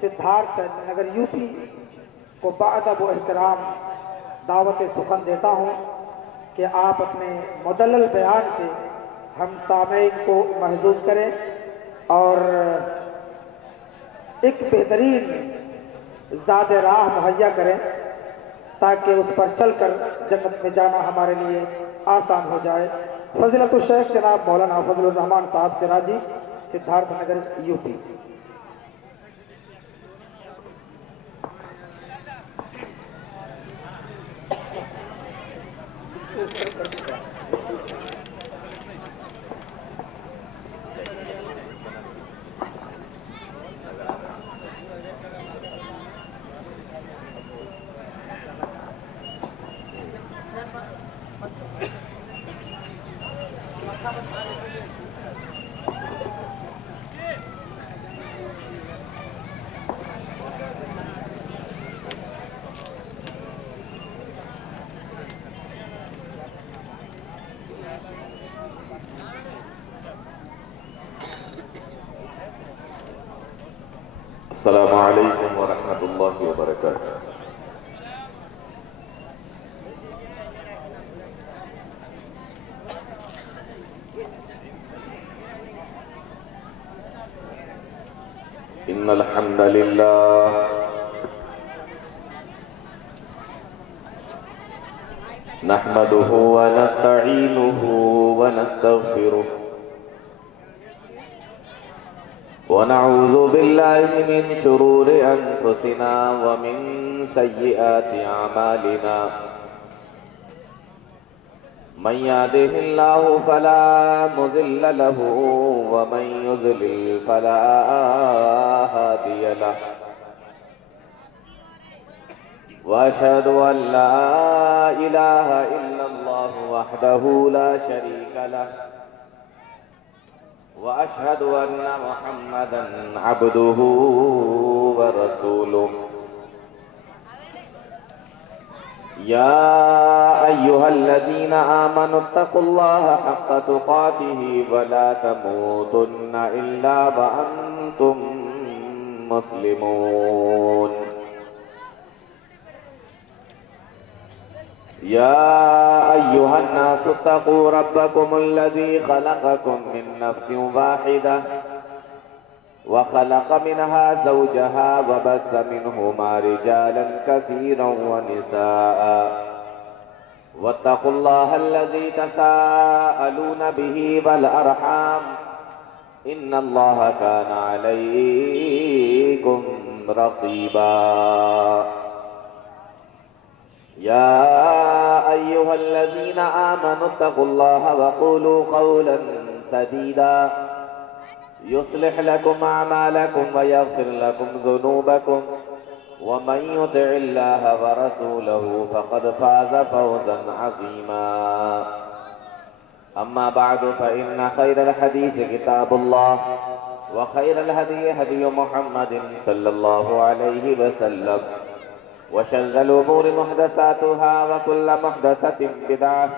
Siddharth Nagar U P کو بادب و احترام دعوت سخن دیتا ہوں کہ آپ اپنے مدلل بیان سے ہم سامعین کو محظوظ کریں اور ایک بہترین زاد راہ مہیا کریں تاکہ اس پر چل کر جنت میں جانا ہمارے لیے آسان ہو جائے۔ فضیلت الشیخ جناب مولانا فضل الرحمان صاحب سراجی، سدھارتھ نگر یو پی۔ السلام علیکم ورحمۃ اللہ وبرکاتہ۔ ان الحمد للہ نحمده ونستعینه ونستغفره ونعوذ بالله من شرور أنفسنا ومن سيئات أعمالنا من يهده الله فلا مضل له ومن يضلل فلا هادي له وأشهد أن لا إله إلا الله وحده لا شريك له وأشهد أن محمدًا عبده ورسوله يا أيها الذين آمنوا اتقوا الله حق تقاته ولا تموتن إلا وأنتم مسلمون يا أيها الناس اتقوا ربكم الذي خلقكم من نفس واحدة وخلق منها زوجها وبث منهما رجالا كثيرا ونساء واتقوا الله الذي تساءلون به والأرحام إن الله كان عليكم رقيبا يا أيها الذين آمنوا اتقوا الله وقولوا قولا سديدا يصلح لكم أعمالكم ويغفر لكم ذنوبكم ومن يطع الله ورسوله فقد فاز فوزا عظيما أما بعد فإن خير الحديث كتاب الله وخير الهدي هدي محمد صلى الله عليه وسلم وشر الأمور محدثاتها وكل محدثة بدعة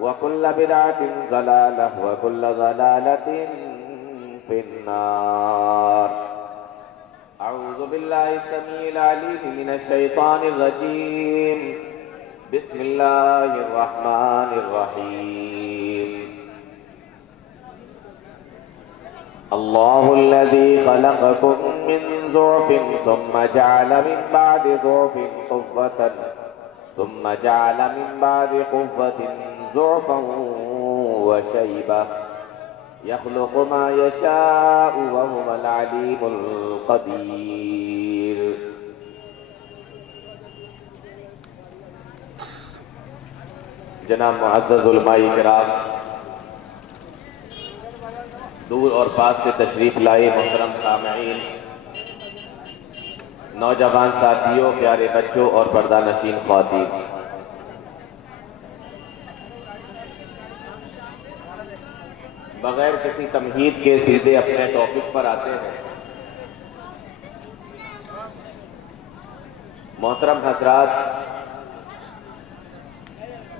وكل بدعة ضلالة وكل ضلالة في النار أعوذ بالله السميع العليم من الشيطان الرجيم بسم الله الرحمن الرحيم الله الذي خلقكم من ضعف ثم جعل من بعد ضعف قوة ثم جعل من بعد قوة ضعفا وشيبة يخلق ما يشاء وهو العليم القدير جناب معزز علماء کرام، دور اور پاس سے تشریف لائے محترم سامعین، نوجوان ساتھیوں، پیارے بچوں اور پردہ نشین خواتین، بغیر کسی تمہید کے سیدھے اپنے ٹاپک پر آتے ہیں۔ محترم حضرات،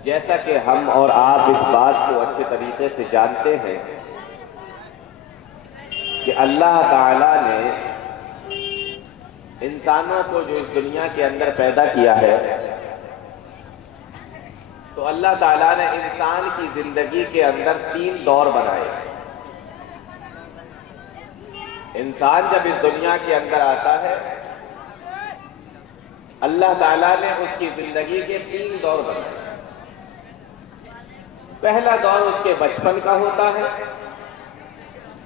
جیسا کہ ہم اور آپ اس بات کو اچھے طریقے سے جانتے ہیں کہ اللہ تعالیٰ نے انسانوں کو جو اس دنیا کے اندر پیدا کیا ہے تو اللہ تعالیٰ نے انسان کی زندگی کے اندر 3 دور بنائے۔ انسان جب اس دنیا کے اندر آتا ہے اللہ تعالیٰ نے اس کی زندگی کے 3 دور بنائے۔ پہلا دور اس کے بچپن کا ہوتا ہے،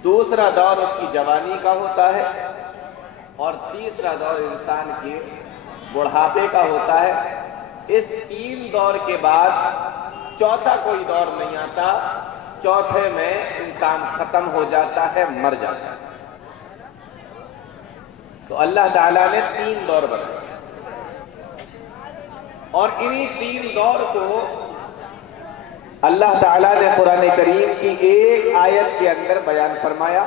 دوسرا دور اس کی جوانی کا ہوتا ہے اور تیسرا دور انسان کے بڑھاپے کا ہوتا ہے۔ اس 3 دور کے بعد چوتھا کوئی دور نہیں آتا، چوتھے میں انسان ختم ہو جاتا ہے، مر جاتا ہے۔ تو اللہ تعالیٰ نے 3 دور بنائے اور انہی 3 دور کو اللہ تعالیٰ نے قرآن کریم کی ایک آیت کے اندر بیان فرمایا۔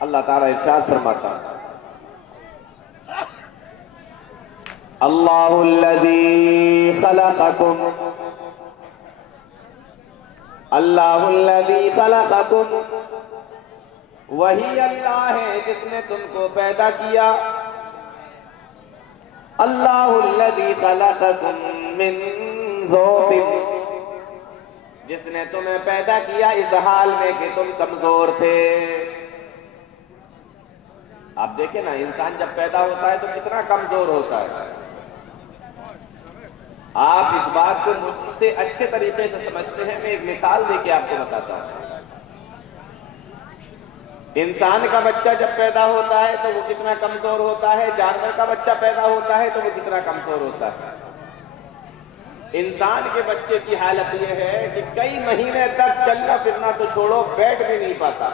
اللہ تعالیٰ ارشاد فرماتا ہے اللہ الذی خلقکم اللہ الذی خلقکم، وہی اللہ ہے جس نے تم کو پیدا کیا۔ اللہ الذی خلقکم من ضعف، جس نے تمہیں پیدا کیا اس حال میں کہ تم کمزور تھے۔ آپ دیکھیں نا، انسان جب پیدا ہوتا ہے تو کتنا کمزور ہوتا ہے۔ آپ اس بات کو مجھ سے اچھے طریقے سے سمجھتے ہیں، میں ایک مثال دے کے آپ کو بتاتا ہوں۔ انسان کا بچہ جب پیدا ہوتا ہے تو وہ کتنا کمزور ہوتا ہے، جانور کا بچہ پیدا ہوتا ہے تو وہ کتنا کمزور ہوتا ہے۔ انسان کے بچے کی حالت یہ ہے کہ کئی مہینے تک چلنا پھرنا تو چھوڑو، بیٹھ بھی نہیں پاتا۔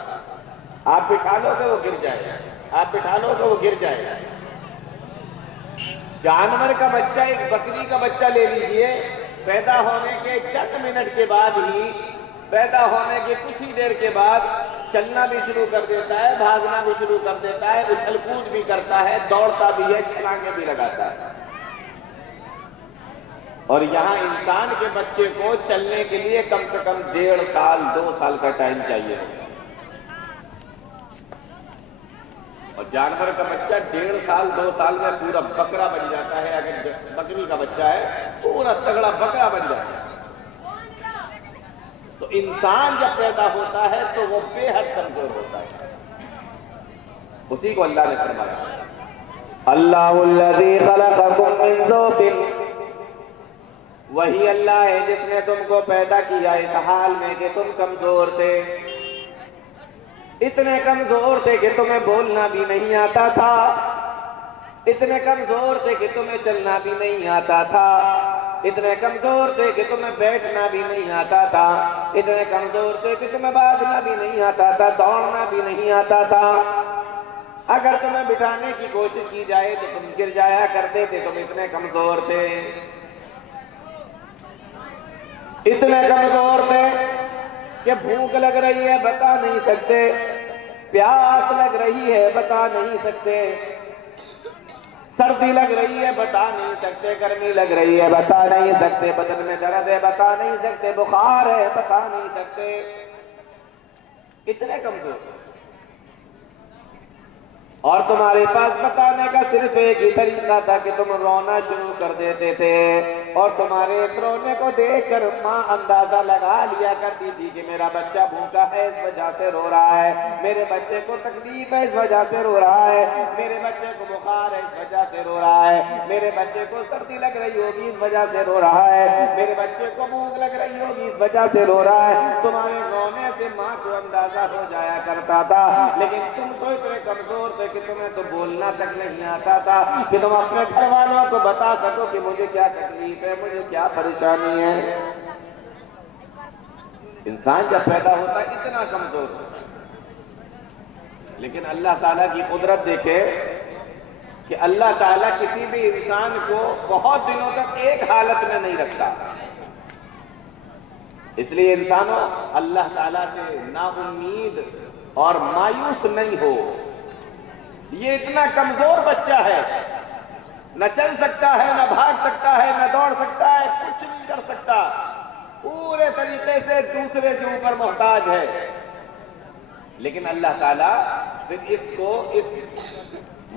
آپ بٹھا لو گے وہ گر جائے گا، آپ بٹھا لو گے وہ گر جائے گا۔ جانور کا بچہ، ایک بکری کا بچہ لے لیجئے، پیدا ہونے کے چند منٹ کے بعد ہی، پیدا ہونے کے کچھ ہی دیر کے بعد چلنا بھی شروع کر دیتا ہے، بھاگنا بھی شروع کر دیتا ہے، اچھل کود بھی کرتا ہے، دوڑتا بھی ہے، چھلانگیں بھی لگاتا ہے۔ اور یہاں انسان کے بچے کو چلنے کے لیے کم سے کم 1.5 سال 2 سال کا ٹائم چاہیے۔ اور جانور کا بچہ 1.5 سال 2 سال میں پورا بکرا بن جاتا ہے۔ اگر بکری کا بچہ ہے پورا تگڑا بکرا بن جاتا ہے۔ تو انسان جب پیدا ہوتا ہے تو وہ بے حد کمزور ہوتا ہے۔ اسی کو اللہ نے فرمایا اللہ الذی خلقکم من ضعف، وہی اللہ ہے جس نے تم کو پیدا کیا اس حال میں کہ تم کمزور تھے، اتنے کمزور تھے کہ تمہیں بولنا بھی نہیں آتا تھا، اتنے کمزور تھے کہ تمہیں چلنا بھی نہیں آتا تھا، اتنے کمزور تھے کہ تمہیں بیٹھنا بھی نہیں آتا تھا، اتنے کمزور تھے کہ تمہیں بھاگنا بھی نہیں آتا تھا، دوڑنا بھی نہیں آتا تھا۔ اگر تمہیں بٹھانے کی کوشش کی جائے تو تم گر جایا کرتے تھے، تم اتنے کمزور تھے، اتنے کمزور تھے کہ بھوک لگ رہی ہے بتا نہیں سکتے، پیاس لگ رہی ہے بتا نہیں سکتے، سردی لگ رہی ہے بتا نہیں سکتے، گرمی لگ رہی ہے بتا نہیں سکتے، بدن میں درد ہے بتا نہیں سکتے، بخار ہے بتا نہیں سکتے، اتنے کمزور۔ اور تمہارے پاس بتانے کا صرف ایک ہی طریقہ تھا کہ تم رونا شروع کر دیتے تھے، اور تمہارے اس رونے کو دیکھ کر ماں اندازہ لگا لیا کرتی تھی کہ میرا بچہ بھوکا ہے اس وجہ سے رو رہا ہے، میرے بچے کو تکلیف ہے اس وجہ سے رو رہا ہے، میرے بچے کو بخار ہے اس وجہ سے رو رہا ہے، میرے بچے کو سردی لگ رہی ہوگی اس وجہ سے رو رہا ہے، میرے بچے کو بھوک لگ رہی ہوگی اس وجہ سے رو رہا ہے۔ تمہارے رونے سے ماں کو اندازہ ہو جایا کرتا تھا، لیکن تم تو اتنے کمزور تھے کہ تمہیں تو بولنا تک نہیں آتا تھا کہ تم اپنے گھر والوں کو بتا سکو کہ مجھے کیا تکلیف ہے، مجھے کیا پریشانی ہے۔ انسان جب پیدا ہوتا ہے اتنا کمزور ہوتا ہے، لیکن اللہ تعالیٰ کی قدرت دیکھے کہ اللہ تعالیٰ کسی بھی انسان کو بہت دنوں تک ایک حالت میں نہیں رکھتا۔ اس لیے انسانوں اللہ تعالیٰ سے نا امید اور مایوس نہیں ہو۔ یہ اتنا کمزور بچہ ہے، نہ چل سکتا ہے، نہ بھاگ سکتا ہے، نہ دوڑ سکتا ہے، کچھ نہیں کر سکتا، پورے طریقے سے دوسرے کے اوپر محتاج ہے۔ لیکن اللہ تعالیٰ پھر اس کو اس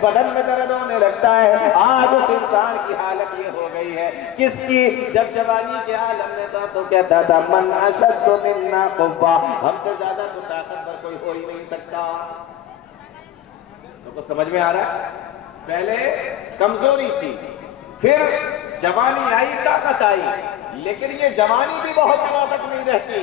بدن میں درد ہونے لگتا ہے۔ آج اس انسان کی حالت یہ ہو گئی ہے، کس کی؟ جب جوانی کے عالم میں تھا تو کہتا تھا من اشد منا قوہ، ہم سے زیادہ تو طاقتور کوئی ہو ہی نہیں سکتا۔ تو سمجھ میں آ رہا ہے؟ پہلے کمزوری تھی، پھر جوانی آئی، طاقت آئی، لیکن یہ جوانی بھی بہت دنوں تک نہیں رہتی۔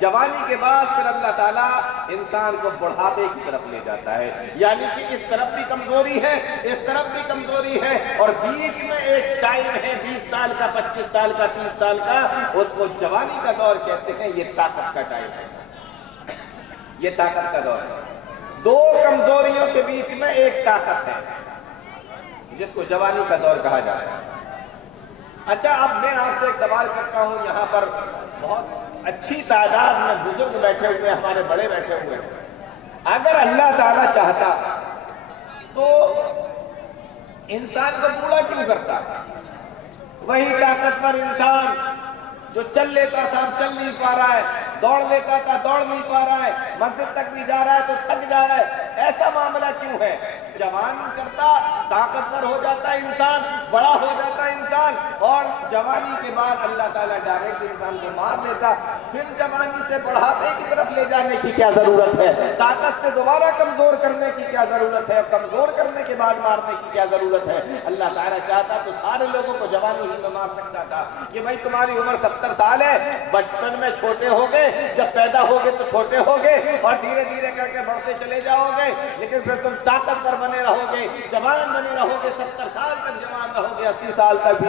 جوانی کے بعد پھر اللہ تعالیٰ انسان کو بڑھاپے کی طرف لے جاتا ہے، یعنی کہ اس طرف بھی کمزوری ہے، اس طرف بھی کمزوری ہے، اور بیچ میں ایک ٹائم ہے 20 سال کا، 25 سال کا، 30 سال کا، اس کو جوانی کا دور کہتے ہیں۔ یہ طاقت کا ٹائم ہے، یہ طاقت کا دور ہے۔ دو کمزوریوں کے بیچ میں ایک طاقت ہے جس کو جوانی کا دور کہا جاتا ہے۔ اچھا، اب میں آپ سے ایک سوال کرتا ہوں، یہاں پر بہت اچھی تعداد میں بزرگ بیٹھے ہوئے، ہمارے بڑے بیٹھے ہوئے ہیں۔ اگر اللہ تعالیٰ چاہتا تو انسان کو بوڑھا کیوں کرتا؟ وہی طاقتور انسان جو چل لیتا تھا اب چل نہیں پا رہا ہے، دوڑ لیتا تھا دوڑ نہیں پا رہا ہے، مسجد تک بھی جا رہا ہے تو تھک جا رہا ہے، ایسا معاملہ کیوں ہے؟ جوان کرتا، طاقتور ہو جاتا انسان، بڑا ہو جاتا انسان، اور جوانی کے بعد اللہ تعالیٰ ڈائریکٹ انسان کو مار دیتا۔ پھر جوانی سے بڑھاپے کی طرف لے جانے کی کیا ضرورت ہے؟ طاقت سے دوبارہ کمزور کرنے کی کیا ضرورت ہے؟ کمزور کرنے کے بعد مارنے کی کیا ضرورت ہے؟ اللہ تعالیٰ چاہتا تو سارے لوگوں کو جوانی ہی میں مار سکتا تھا کہ بھائی تمہاری عمر 70 سال ہے، بچپن میں چھوٹے ہو گئے، جب پیدا ہو گئے تو چھوٹے ہو گئے، اور دھیرے دھیرے کر کے بڑھتے چلے جاؤ گے، لیکن پھر تم طاقت پر بنے رہو گے، جوان بنے رہو گے، 70 سال تک جوان رہو گے، 80 سال تک،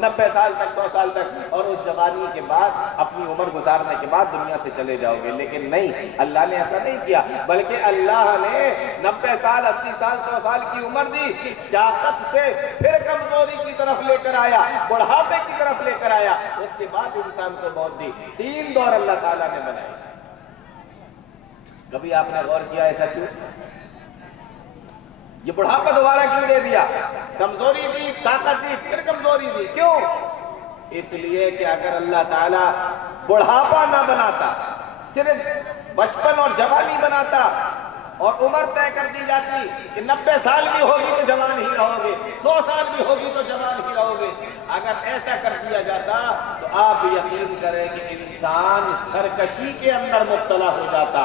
90 سال تک، 100 سال تک، اور اس جوانی کے بعد اپنی عمر گزارنے کے بعد دنیا سے چلے جاؤ گے۔ لیکن نہیں، اللہ نے ایسا نہیں کیا، بلکہ اللہ نے 90 سال، 80 سال، 100 سال کی عمر دی، طاقت سے پھر کمزوری کی طرف لے کر آیا، بڑھاپے کی طرف لے کر آیا، اس کے بعد انسان کو موت دی۔ 3 دور اللہ تعالیٰ نے بنائے۔ کبھی آپ نے غور کیا ایسا کیوں؟ یہ بڑھاپا دوبارہ کیوں دے دیا؟ کمزوری دی، طاقت دی، پھر کمزوری دی، کیوں؟ اس لیے کہ اگر اللہ تعالیٰ بڑھاپا نہ بناتا، صرف بچپن اور جوانی بناتا، اور عمر طے کر دی جاتی کہ 90 سال بھی ہوگی تو جوان ہی رہو گے، 100 سال بھی ہوگی تو جوان ہی رہو گے، اگر ایسا کر دیا جاتا تو آپ یقین کریں کہ انسان سرکشی کے اندر مبتلا ہو جاتا،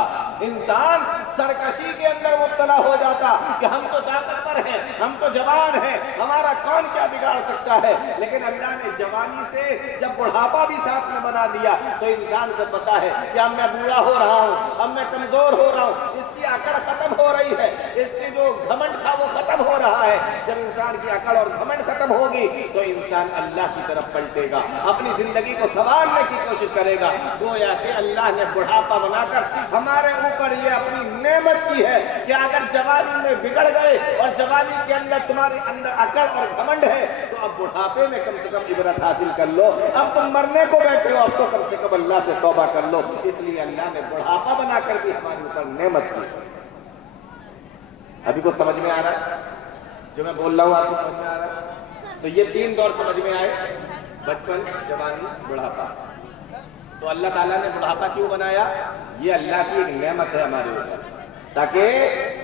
انسان سرکشی کے اندر مبتلا ہو جاتا کہ ہم تو طاقتور ہیں، ہم تو جوان ہیں، ہمارا کون کیا بگاڑ سکتا ہے۔ لیکن اللہ نے جوانی سے جب بڑھاپا بھی ساتھ میں بنا دیا تو انسان کو پتا ہے کہ اب میں بوڑھا ہو رہا ہوں، اب میں کمزور ہو رہا ہوں، اس کی عقل ختم ہو رہی ہے، اس کی جو گھمنڈ تھا وہ ختم ہو رہا ہے۔ جب انسان کی عقل اور گھمنڈ ختم ہوگی تو انسان اللہ کی طرف پلٹے گا، اپنی زندگی کو سنوارنے کی کوشش کرے گا۔ گویا کہ اللہ نے بڑھاپا بنا کر ہمارے اوپر یہ اپنی نعمت کی ہے کہ اگر جوانی میں بگڑ گئے اور جوانی کے اندر تمہارے اندر عقل اور گھمنڈ ہے تو اب بڑھاپے میں کم سے کم عبرت حاصل کر لو، اب تم مرنے کو بیٹھے ہو، اب تو کم سے کم اللہ سے توبہ کر لو۔ اس لیے اللہ نے بڑھاپا بنا کر بھی ہمارے اوپر نعمت کی۔ ابھی کو سمجھ میں آ رہا ہے جو میں بول رہا ہوں؟ آپ کو سمجھ میں آ رہا ہے؟ تو یہ 3 دور سمجھ میں آئے، بچپن، جوانی، بڑھاپا۔ تو اللہ تعالیٰ نے بڑھاپا کیوں بنایا؟ یہ اللہ کی ایک نعمت ہے ہمارے اوپر، تاکہ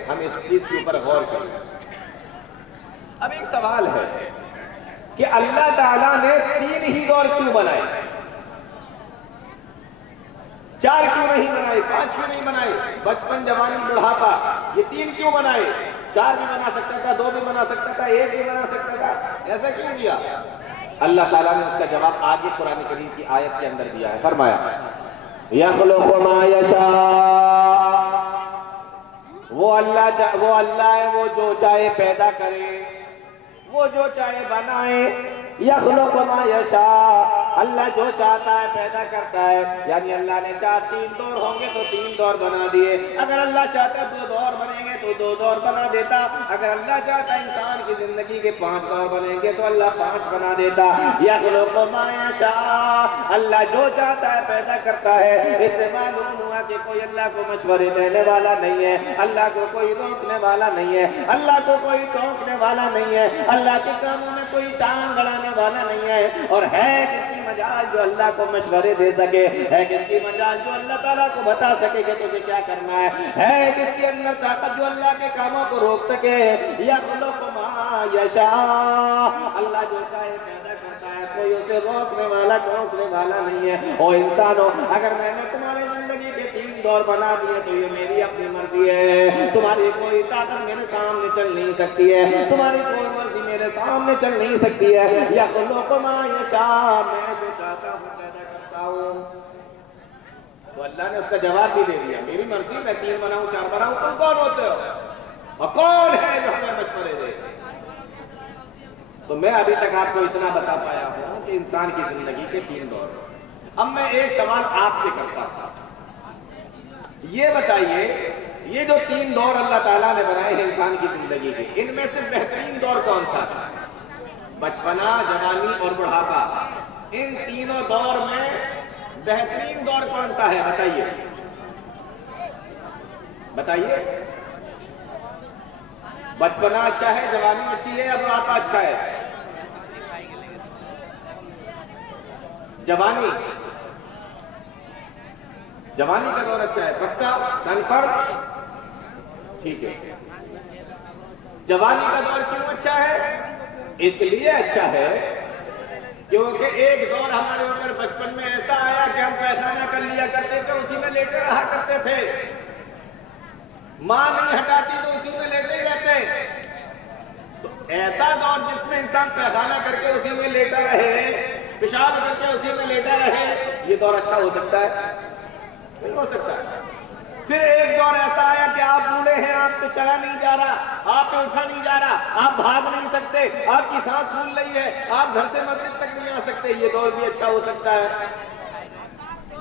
ہم اس چیز کے اوپر غور کریں۔ اب ایک سوال ہے کہ اللہ تعالیٰ نے 3 ہی دور کیوں بنائے؟ 4 کیوں نہیں بنائے؟ 5 کیوں نہیں بنائے؟ بچپن، جوانی، بڑھاپا، یہ 3 کیوں بنائے؟ 4 بھی بنا سکتا تھا، 2 بھی بنا سکتا تھا، 1 بھی بنا سکتا تھا، ایسا کیوں کیا؟ اللہ تعالیٰ نے اس کا جواب آگے قرآن کریم کی آیت کے اندر دیا ہے، فرمایا یخلق ما یشاء، وہ اللہ ہے وہ جو چاہے پیدا کرے، وہ جو چاہے بنائے، یخلق ما یشاء، اللہ جو چاہتا ہے پیدا کرتا ہے، یعنی اللہ نے چاہا 3 دور ہوں گے تو 3 دور بنا دیے، اگر اللہ چاہتا 2 دور بنیں گے تو 2 دور بنا دیتا، اگر اللہ چاہتا انسان کی زندگی کے 5 دور بنیں گے تو اللہ 5 بنا دیتا۔ یخلق ما یشاء، اللہ جو چاہتا ہے پیدا کرتا ہے۔ اس سے معلوم ہوا کہ کوئی اللہ کو مشورے دینے والا نہیں ہے، اللہ کو کوئی روکنے والا نہیں ہے، اللہ کو کوئی ٹوکنے والا نہیں ہے، اللہ کے کاموں میں کوئی ٹانگ گڑانے والا نہیں ہے، اور ہے کس کی مجال جو اللہ کو مشورے دے سکے، ہے کس کی مجال جو اللہ تعالیٰ کو بتا سکے کہ تجھے کیا کرنا ہے کس کے اندر طاقت جو اللہ کے کاموں کو روک سکے؟ یخلق ما یشاء، اللہ جو چاہے پیدا کرتا ہے، کوئی اسے روکنے والا ٹوکنے والا نہیں ہے۔ او انسانو، اگر میں نے تمہاری زندگی کے 3 دور بنا دیے تو یہ میری اپنی مرضی ہے، تمہاری کوئی طاقت میرے سامنے چل نہیں سکتی ہے، تمہاری کوئی مرضی میرے سامنے چل نہیں سکتی ہے۔ یخلق ما یشاء، میں جو چاہتا ہوں پیدا کرتا ہوں۔ تو اللہ نے اس کا جواب بھی دے دیا، میری مرضی، میں 3 بناؤں 4 بناؤں، تم کون ہوتے ہو اور کون ہے جو ہمیں مشورے دے؟ تو میں ابھی تک آپ کو اتنا بتا پایا ہوں کہ انسان کی زندگی کے 3 دور۔ اب میں ایک سوال آپ سے کرتا ہوں، یہ بتائیے یہ جو 3 دور اللہ تعالیٰ نے بنائے ہیں انسان کی زندگی کے، ان میں سے بہترین دور کون سا تھا؟ بچپنا، جوانی اور بڑھاپا، ان تینوں دور میں بہترین دور کون سا ہے؟ بتائیے بتائیے۔ بچپنا اچھا ہے، جوانی اچھی ہے یا بڑھاپا اچھا ہے؟ جوانی کا دور اچھا ہے، پکا کنفرم؟ ٹھیک ہے۔ جوانی کا دور کیوں اچھا ہے؟ اس لیے اچھا ہے کیونکہ ایک دور ہمارے اوپر بچپن میں ایسا آیا کہ ہم پیشانہ کر لیا کرتے تھے، اسی میں لیٹے رہا کرتے تھے، ماں نہیں ہٹاتی تو اسی میں لیٹے ہی رہتے۔ تو ایسا دور جس میں انسان پیشانہ کر کے اسی میں لیٹا رہے، پیشاب کر کے اسی میں لیٹا رہے، یہ دور اچھا ہو سکتا ہے؟ نہیں ہو سکتا۔ پھر ایک دور ایسا آیا کہ آپ بوڑھے ہیں، آپ پہ چلا نہیں جا رہا، آپ پہ اٹھا نہیں جا رہا، آپ بھاگ نہیں سکتے، آپ کی سانس پھول رہی ہے، آپ گھر سے مسجد تک نہیں آ سکتے، یہ دور بھی اچھا ہو سکتا ہے؟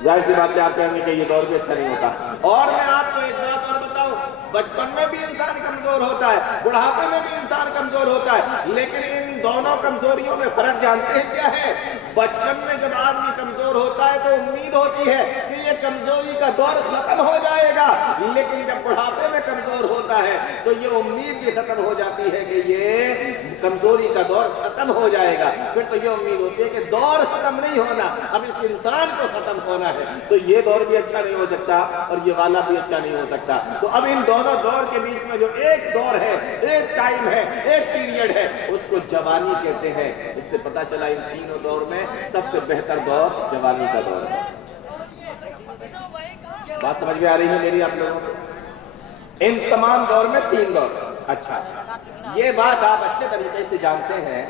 ظاہر سی بات ہے آپ کہیں گے کہ یہ دور بھی اچھا نہیں ہوتا۔ اور میں آپ کو ایک بات اور بتاؤں، بچپن میں بھی انسان کمزور ہوتا ہے، بڑھاپے میں بھی انسان کمزور ہوتا ہے، لیکن ان دونوں کمزوریوں میں فرق جانتے ہیں کیا ہے؟ بچپن میں جب آدمی کمزور ہوتا ہے تو امید ہوتی ہے کہ یہ کمزوری کا دور ختم ہو جائے گا، لیکن جب بڑھاپے میں کمزور ہوتا ہے تو یہ امید بھی ختم ہو جاتی ہے کہ یہ کمزوری کا دور ختم ہو جائے گا۔ پھر تو یہ امید ہوتی ہے کہ دور ختم نہیں ہونا، اب اس انسان کو ختم ہونا ہے، تو یہ دور بھی اچھا نہیں ہو سکتا اور یہ والا بھی اچھا نہیں ہو سکتا۔ تو اب ان دونوں دور کے بیچ میں جو ایک دور ہے، ایک ٹائم ہے، ایک پیریڈ ہے، اس کو جوانی کہتے ہیں۔ اس سے پتہ چلا ان تینوں دور میں سب سے بہتر دور جوانی کا دور ہے۔ بات سمجھ میں آ رہی ہے میری آپ لوگوں کو؟ ان تمام دور میں 3 دور۔ اچھا، یہ بات آپ اچھے طریقے سے جانتے ہیں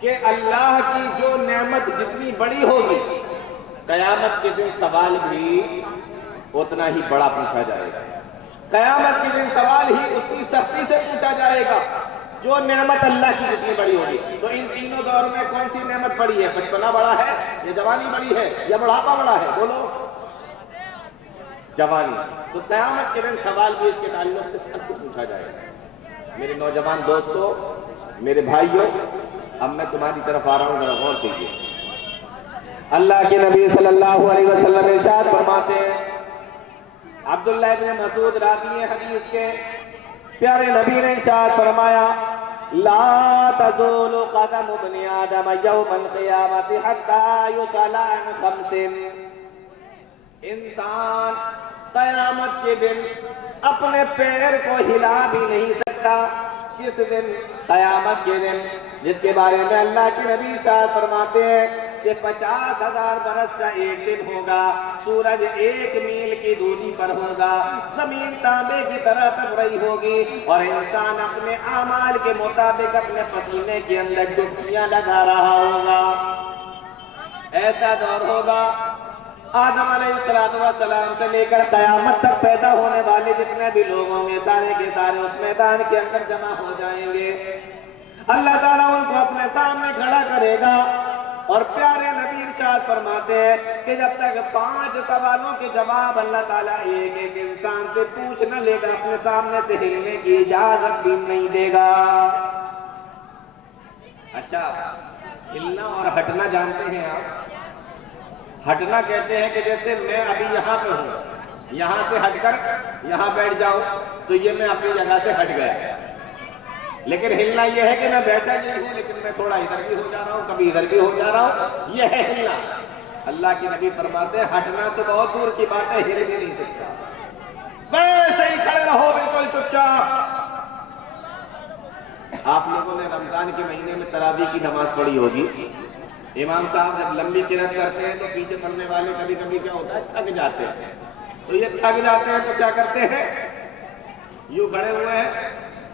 کہ اللہ کی جو نعمت جتنی بڑی ہوگی، قیامت کے دن سوال بھی اتنا ہی بڑا پوچھا جائے گا۔ قیامت کے دن سوال ہی اتنی سختی سے پوچھا جائے گا جو نعمت اللہ کی جتنی بڑی ہوگی۔ تو ان تینوں دور میں کون سی نعمت بڑی ہے؟ بچپنا بڑا ہے یا جوانی بڑی ہے یا بڑھاپا بڑا ہے؟ بولو۔ جوانی۔ تو قیامت کے دن سوال بھی اس کے تعلق سے سخت پوچھا جائے گا۔ میرے نوجوان دوستو، میرے بھائیوں، اب میں تمہاری طرف آ رہا ہوں، ذرا غور کیجیے۔ اللہ کے نبی صلی اللہ علیہ وسلم ارشاد فرماتے ہیں، عبداللہ ابن مسعود راوی حدیث کے، پیارے نبی نے ارشاد فرمایا، لا تزول قدم ابن آدم یوم القیامت حتی یسأل عن 5۔ انسان قیامت کے دن اپنے پیر کو ہلا بھی نہیں سکتا۔ کس دن؟ قیامت کے دن، جس کے بارے میں اللہ کے نبی ارشاد فرماتے ہیں کہ 50,000 برس کا ایک دن ہوگا، سورج 1 میل کی دوری پر ہوگا، زمین تانبے کی طرح تب رہی ہوگی، اور انسان اپنے اعمال کے مطابق اپنے پسینے کے اندر ڈبکیاں لگا رہا ہوگا۔ ایسا دور ہوگا، آدم علیہ السلام سے لے کر قیامت تک پیدا ہونے والے جتنے بھی لوگ ہوں گے، سارے کے سارے اس میدان کے اندر جمع ہو جائیں گے۔ اللہ تعالیٰ ان کو اپنے سامنے کھڑا کرے گا، اور پیارے نبی ارشاد فرماتے ہیں کہ جب تک 5 سوالوں کے جواب اللہ تعالیٰ ایک ایک انسان سے پوچھ نہ لے گا، اپنے سامنے سے ہلنے کی اجازت بھی نہیں دے گا۔ اچھا، ہلنا اور ہٹنا جانتے ہیں آپ؟ ہٹنا کہتے ہیں کہ جیسے میں ابھی یہاں پہ ہوں یہاں سے ہٹ کر یہاں بیٹھ جاؤ تو یہ میں اپنی جگہ سے ہٹ گیا، لیکن ہلنا یہ ہے کہ میں بیٹھا نہیں ہوں، لیکن میں تھوڑا ادھر بھی ہو جا رہا ہوں، کبھی ادھر بھی ہو جا رہا ہوں، یہ ہے ہلنا۔ اللہ کے نبی فرماتے ہیں ہٹنا تو بہت دور کی بات ہے، ہل بھی نہیں سکتا، ویسے ہی کھڑے رہو بالکل چپ چاپ۔ آپ لوگوں نے رمضان کے مہینے میں تراویح کی نماز پڑھی ہوگی، امام صاحب جب لمبی قرات کرتے ہیں تو پیچھے پڑھنے والے کبھی کبھی کیا ہوتا ہے تھک جاتے ہیں، تو یہ تھک جاتے ہیں تو کیا کرتے ہیں، یوں کھڑے ہوئے ہیں،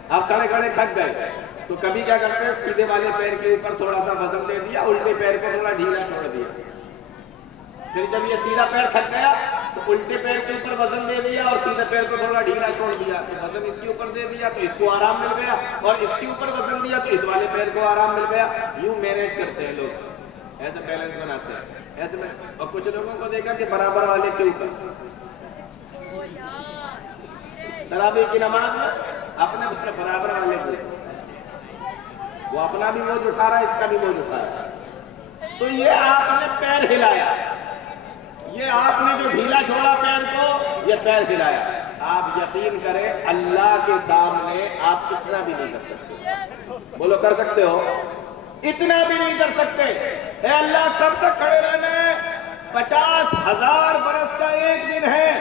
اب کھڑے کھڑے تھک گئے تو کبھی کیا کرتے ہیں سیدھے والے پیر کے اوپر تھوڑا سا وزن دے دیا، الٹے پیر کو تھوڑا ڈھیلا چھوڑ دیا، پھر جب یہ سیدھا پیر تھک گیا تو الٹے پیر کے اوپر وزن دے دیا اور سیدھے پیر کو تھوڑا ڈھیلا چھوڑ دیا، تو وزن اس کے اوپر دے دیا تو اس کو آرام مل گیا، اور اس کے اوپر وزن دیا تو اس والے پیر کو آرام مل گیا۔ یوں مینیج کرتے ہیں لوگ، ایسے بیلنس بناتے ہیں ایسے میں، اور کچھ لوگوں کو دیکھا کہ برابر والے کے اوپر تراویح کی نماز میں اپنے برابر والے کو، وہ اپنا بھی بوجھ اٹھا رہا ہے، اس کا بھی بوجھ اٹھا رہا ہے، تو یہ آپ نے پیر ہلایا، یہ آپ نے جو ڈھیلا چھوڑا پیر کو، یہ پیر ہلایا۔ آپ یقین کریں اللہ کے سامنے آپ اتنا بھی نہیں کر سکتے، بولو کر سکتے ہو؟ اتنا بھی نہیں کر سکتے۔ اے اللہ کب تک کھڑے رہنا ہے؟ 50,000 برس کا ایک دن ہے،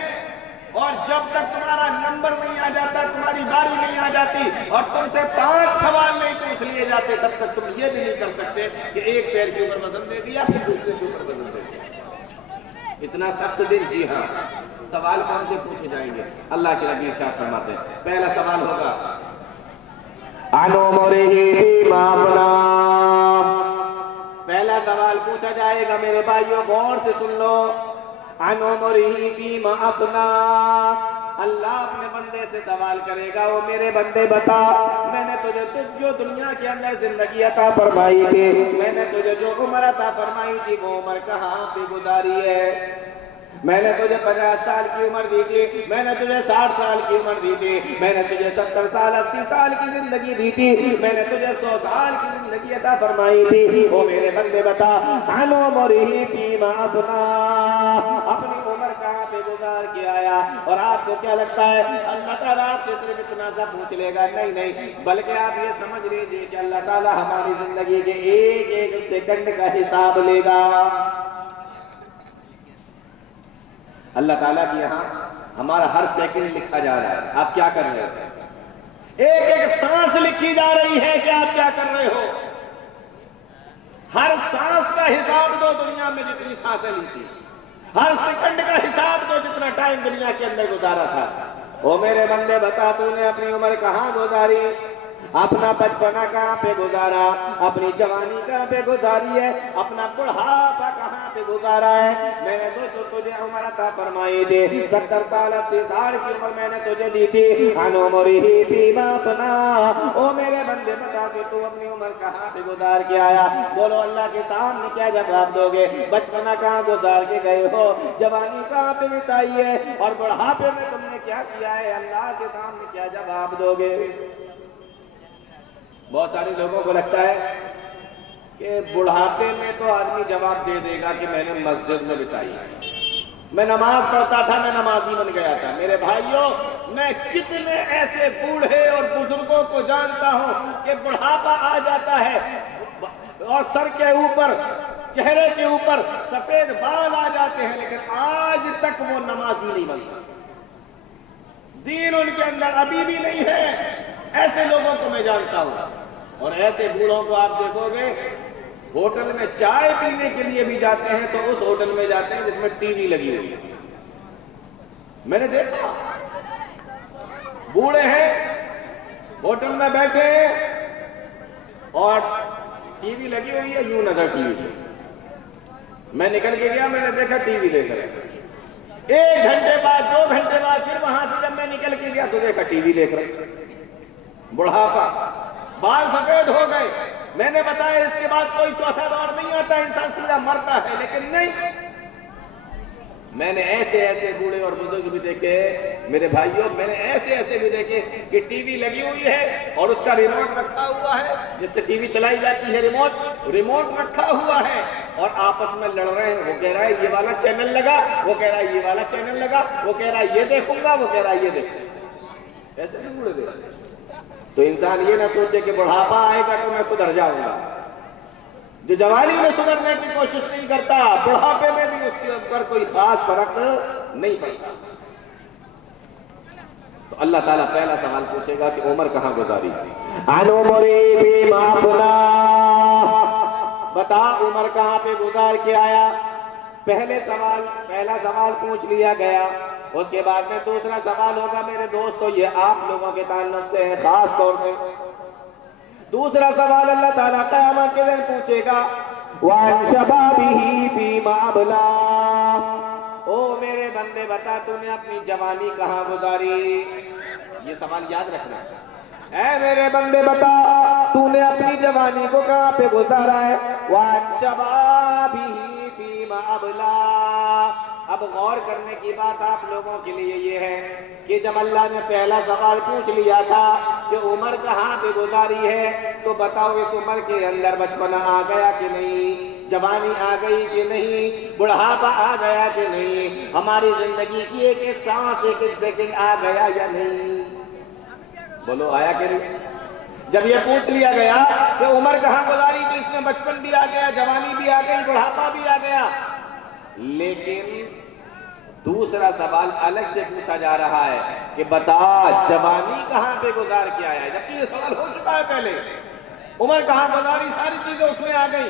اور جب تک تمہارا نمبر نہیں آ جاتا، تمہاری باری نہیں آ جاتی اور تم سے 5 سوال نہیں پوچھ لیے جاتے، تب تک تم یہ بھی نہیں کر سکتے کہ ایک پیر کے اوپر وزن دے دیا پھر دوسرے کے اوپر وزن دے دیا۔ اتنا سخت دن، جی ہاں۔ سوال کون سے پوچھے جائیں گے؟ اللہ کے نبی ارشاد فرماتے ہیں پہلا سوال ہوگا عن عمرہ فیما افنیٰ، پہلا سوال پوچھا جائے گا میرے بھائیوں غور سے سن لو، عن عمرہ فیما افنیٰ، اللہ اپنے بندے سے سوال کرے گا، وہ میرے بندے بتا میں نے تجھے جو دنیا کے اندر زندگی عطا فرمائی تھی، میں نے تجھے جو عمر عطا فرمائی تھی، وہ عمر کہاں پہ گزاری ہے؟ میں نے تجھے 50 سال کی عمر دی تھی، میں نے تجھے 60 سال کی عمر دی تھی، میں نے تجھے 70 سال 80 سال کی زندگی دی تھی، میں نے تجھے 100 سال کی زندگی عطا فرمائی تھی، وہ میرے بندے بتا عن عمرہ فیما افنیٰ، اپنی عمر کہاں پہ گزار کے آیا؟ اور آپ کو کیا لگتا ہے اللہ تعالیٰ آپ سے صرف اتنا سا پوچھ لے گا؟ نہیں نہیں، بلکہ آپ یہ سمجھ لیجیے کہ اللہ تعالیٰ ہماری زندگی کے ایک ایک سیکنڈ کا حساب لے گا۔ اللہ تعالیٰ کی یہاں ہمارا ہر سیکنڈ لکھا جا رہا ہے، آپ کیا کر رہے ہو؟ ایک ایک سانس لکھی جا رہی ہے کہ آپ کیا کر رہے ہو۔ ہر سانس کا حساب دو، دنیا میں جتنی سانسیں لی تھی، ہر سیکنڈ کا حساب دو جتنا ٹائم دنیا کے اندر گزارا تھا۔ او میرے بندے بتا تو نے اپنی عمر کہاں گزاری، اپنا بچپنا کہاں پہ گزارا، اپنی جوانی کہاں پہ گزاری ہے، اپنا بڑھاپا کہاں پہ گزارا ہے؟ میں نے تو تجھے عمر عطا فرمائی تھی، 70 سال 80 سال کی عمر میں نے تجھے دی تھی، عن عمرہ فیما افنیٰ، او میرے بندے بتا کہ تو اپنی عمر کہاں پہ گزار کے آیا؟ بولو اللہ کے سامنے کیا جواب دو گے؟ بچپنا کہاں گزار کے گئے ہو، جوانی کہاں پہ بتائی ہے، اور بڑھاپے میں تم نے کیا کیا ہے؟ اللہ کے سامنے کیا جواب دو گے؟ بہت سارے لوگوں کو لگتا ہے کہ بڑھاپے میں تو آدمی جواب دے دے گا کہ میں نے مسجد میں بتائی ہے، میں نماز پڑھتا تھا، میں نمازی بن گیا تھا۔ میرے بھائیوں میں کتنے ایسے بوڑھے اور بزرگوں کو جانتا ہوں کہ بڑھاپا آ جاتا ہے اور سر کے اوپر چہرے کے اوپر سفید بال آ جاتے ہیں، لیکن آج تک وہ نمازی نہیں بن سکتے، دین ان کے اندر ابھی بھی نہیں ہے۔ ایسے لوگوں کو میں جانتا ہوں، اور ایسے بوڑھوں کو آپ دیکھو گے ہوٹل میں چائے پینے کے لیے بھی جاتے ہیں تو اس ہوٹل میں جاتے ہیں جس میں ٹی وی لگی ہوئی ہے۔ میں نے دیکھا بوڑھے ہیں ہوٹل میں بیٹھے ہیں اور ٹی وی لگی ہوئی ہے، یوں نظر ٹی وی، میں نکل کے گیا، میں نے دیکھا ٹی وی دیکھ رہے، 1 گھنٹے بعد 2 گھنٹے بعد پھر وہاں سے جب میں نکل کے گیا تو دیکھا ٹی وی دیکھ رہے۔ بڑھاپا، بال سفید ہو گئے۔ میں نے بتایا اس کے بعد کوئی چوتھا دور نہیں آتا، انسان سیدھا مرتا ہے، لیکن نہیں، میں نے ایسے ایسے بوڑھے اور بزرگ بھی دیکھے میرے بھائیوں، میں نے ایسے ایسے بھی دیکھے کہ ٹی وی لگی ہوئی ہے اور اس کا ریموٹ رکھا ہوا ہے، جس سے ٹی وی چلائی جاتی ہے، ریموٹ رکھا ہوا ہے اور آپس میں لڑ رہے ہیں۔ وہ کہہ رہا ہے یہ والا چینل لگا، وہ کہہ رہا ہے یہ والا چینل لگا، وہ کہہ رہا ہے یہ دیکھوں گا، وہ کہہ رہا ہے یہ دیکھوں گا۔ ایسے نہیں بوڑھے دیکھتے۔ تو انسان یہ نہ سوچے کہ بڑھاپا آئے گا تو میں سدھر جاؤں گا۔ جو جوانی میں سدھرنے کی کوشش نہیں کرتا، بڑھاپے میں بھی اس کے اوپر کوئی خاص فرق نہیں پڑتا۔ تو اللہ تعالیٰ پہلا سوال پوچھے گا کہ عمر کہاں گزاری؟ عن عمری فیما افنا، بتا عمر کہاں پہ گزار کے آیا؟ پہلا سوال پوچھ لیا گیا۔ اس کے بعد میں دوسرا سوال ہوگا میرے دوستو، یہ آپ لوگوں کے تعلق سے ہے خاص طور سے۔ دوسرا سوال اللہ تعالیٰ قیامت کے دن پوچھے گا، وَعَنْ شَبَابِهِ فِيمَ أَبْلَاهُ، او میرے بندے بتا تو نے اپنی جوانی کہاں گزاری؟ یہ سوال یاد رکھنا ہے۔ اے میرے بندے بتا تو نے اپنی جوانی کو کہاں پہ گزارا ہے؟ وَعَنْ شَبَابِهِ فِيمَ أَبْلَاهُ۔ اب غور کرنے کی بات آپ لوگوں کے لیے یہ ہے کہ جب اللہ نے پہلا سوال پوچھ لیا تھا کہ عمر کہاں پہ گزاری ہے، تو بتاؤ اس عمر کے اندر بچپنا آ گیا کہ نہیں، جوانی آ گئی کہ نہیں، بڑھاپا آ گیا کہ نہیں، ہماری زندگی کی ایک ایک سانس ایک ایک سیکنڈ آ گیا یا نہیں؟ بولو آیا کہ نہیں؟ جب یہ پوچھ لیا گیا کہ عمر کہاں گزاری تو اس میں بچپن بھی آ گیا، جوانی بھی آ گئی، بڑھاپا بھی آ گیا، لیکن دوسرا سوال الگ سے پوچھا جا رہا ہے کہ بتا جوانی کہاں پہ گزار کے آیا ہے؟ جبکہ یہ سوال ہو چکا ہے پہلے، عمر کہاں گزاری ساری چیزیں اس میں آ گئی،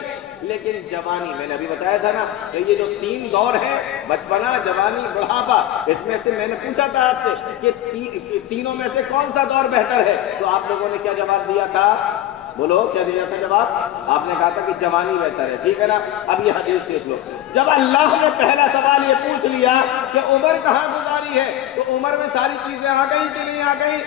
لیکن جوانی میں نے ابھی بتایا تھا نا کہ یہ جو تین دور ہے، بچپنا، جوانی، بڑھاپا، اس میں سے میں نے پوچھا تھا آپ سے کہ تینوں میں سے کون سا دور بہتر ہے، تو آپ لوگوں نے کیا جواب دیا تھا؟ بولو کیا دیا تھا جواب؟ آپ نے کہا تھا کہ جوانی بہتر ہے، ٹھیک ہے نا؟ اب یہ حدیث دیکھ لو، جب اللہ نے پہلا سوال یہ پوچھ لیا کہ عمر کہاں گزاری ہے، تو عمر میں ساری چیزیں آ گئی کہ نہیں آ گئی؟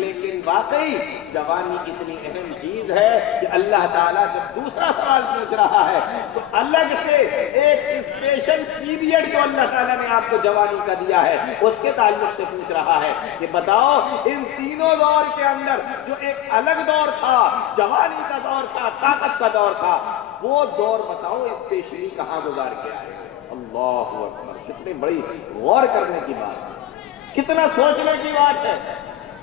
لیکن واقعی جوانی اتنی اہم چیز ہے کہ اللہ تعالیٰ جب دوسرا سوال پوچھ رہا ہے تو الگ سے ایک اسپیشل پیریڈ جو اللہ تعالیٰ نے آپ کو جوانی کا دیا ہے اس کے تعلق سے پوچھ رہا ہے کہ بتاؤ ان تینوں دور کے اندر جو ایک الگ دور تھا، جوانی کا دور تھا، طاقت کا دور تھا، وہ دور بتاؤ اسپیشلی کہاں گزار کے آئے؟ اللہ اکبر، کتنی بڑی غور کرنے کی بات، کتنا سوچنے کی بات ہے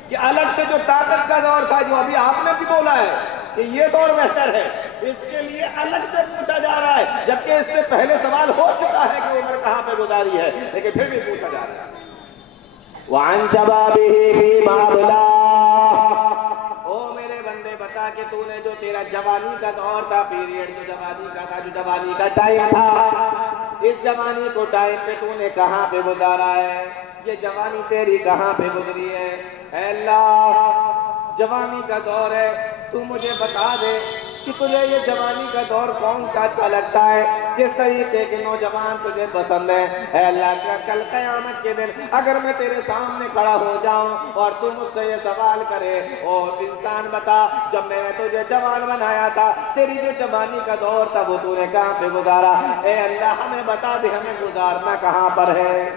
کہ الگ سے جو طاقت کا دور تھا، جو ابھی آپ نے بھی بولا ہے کہ یہ دور بہتر ہے، اس کے لیے الگ سے پوچھا جا رہا ہے، جبکہ اس سے پہلے سوال ہو چکا ہے کہ عمر کہاں پہ گزاری ہے، لیکن پھر بھی پوچھا جا رہا ہے۔ وَعَنْ شَبَابِهِ فِيمَ أَبْلَاهُ، بتا کہ تو نے جو تیرا جوانی کا دور تھا، پیریڈ جو جوانی کا تھا، جو جوانی کا ٹائم تھا، اس جوانی کو ٹائم پہ تو نے کہاں پہ گزارا ہے؟ یہ جوانی تیری کہاں پہ گزری ہے؟ اے اللہ جوانی کا دور ہے، تو مجھے بتا دے کہ تجھے یہ جوانی کا دور کون سا اچھا لگتا ہے، کس طریقے کے نوجوان تجھے پسند ہے؟ اے اللہ کا کل قیامت کے دن اگر میں تیرے سامنے کھڑا ہو جاؤں اور تو مجھ سے یہ سوال کرے، اور انسان بتا جب میں نے تجھے جوان بنایا تھا، تیری جو جوانی کا دور تھا وہ تو نے کہاں پہ گزارا؟ اے اللہ ہمیں بتا دے ہمیں گزارنا کہاں پر ہے،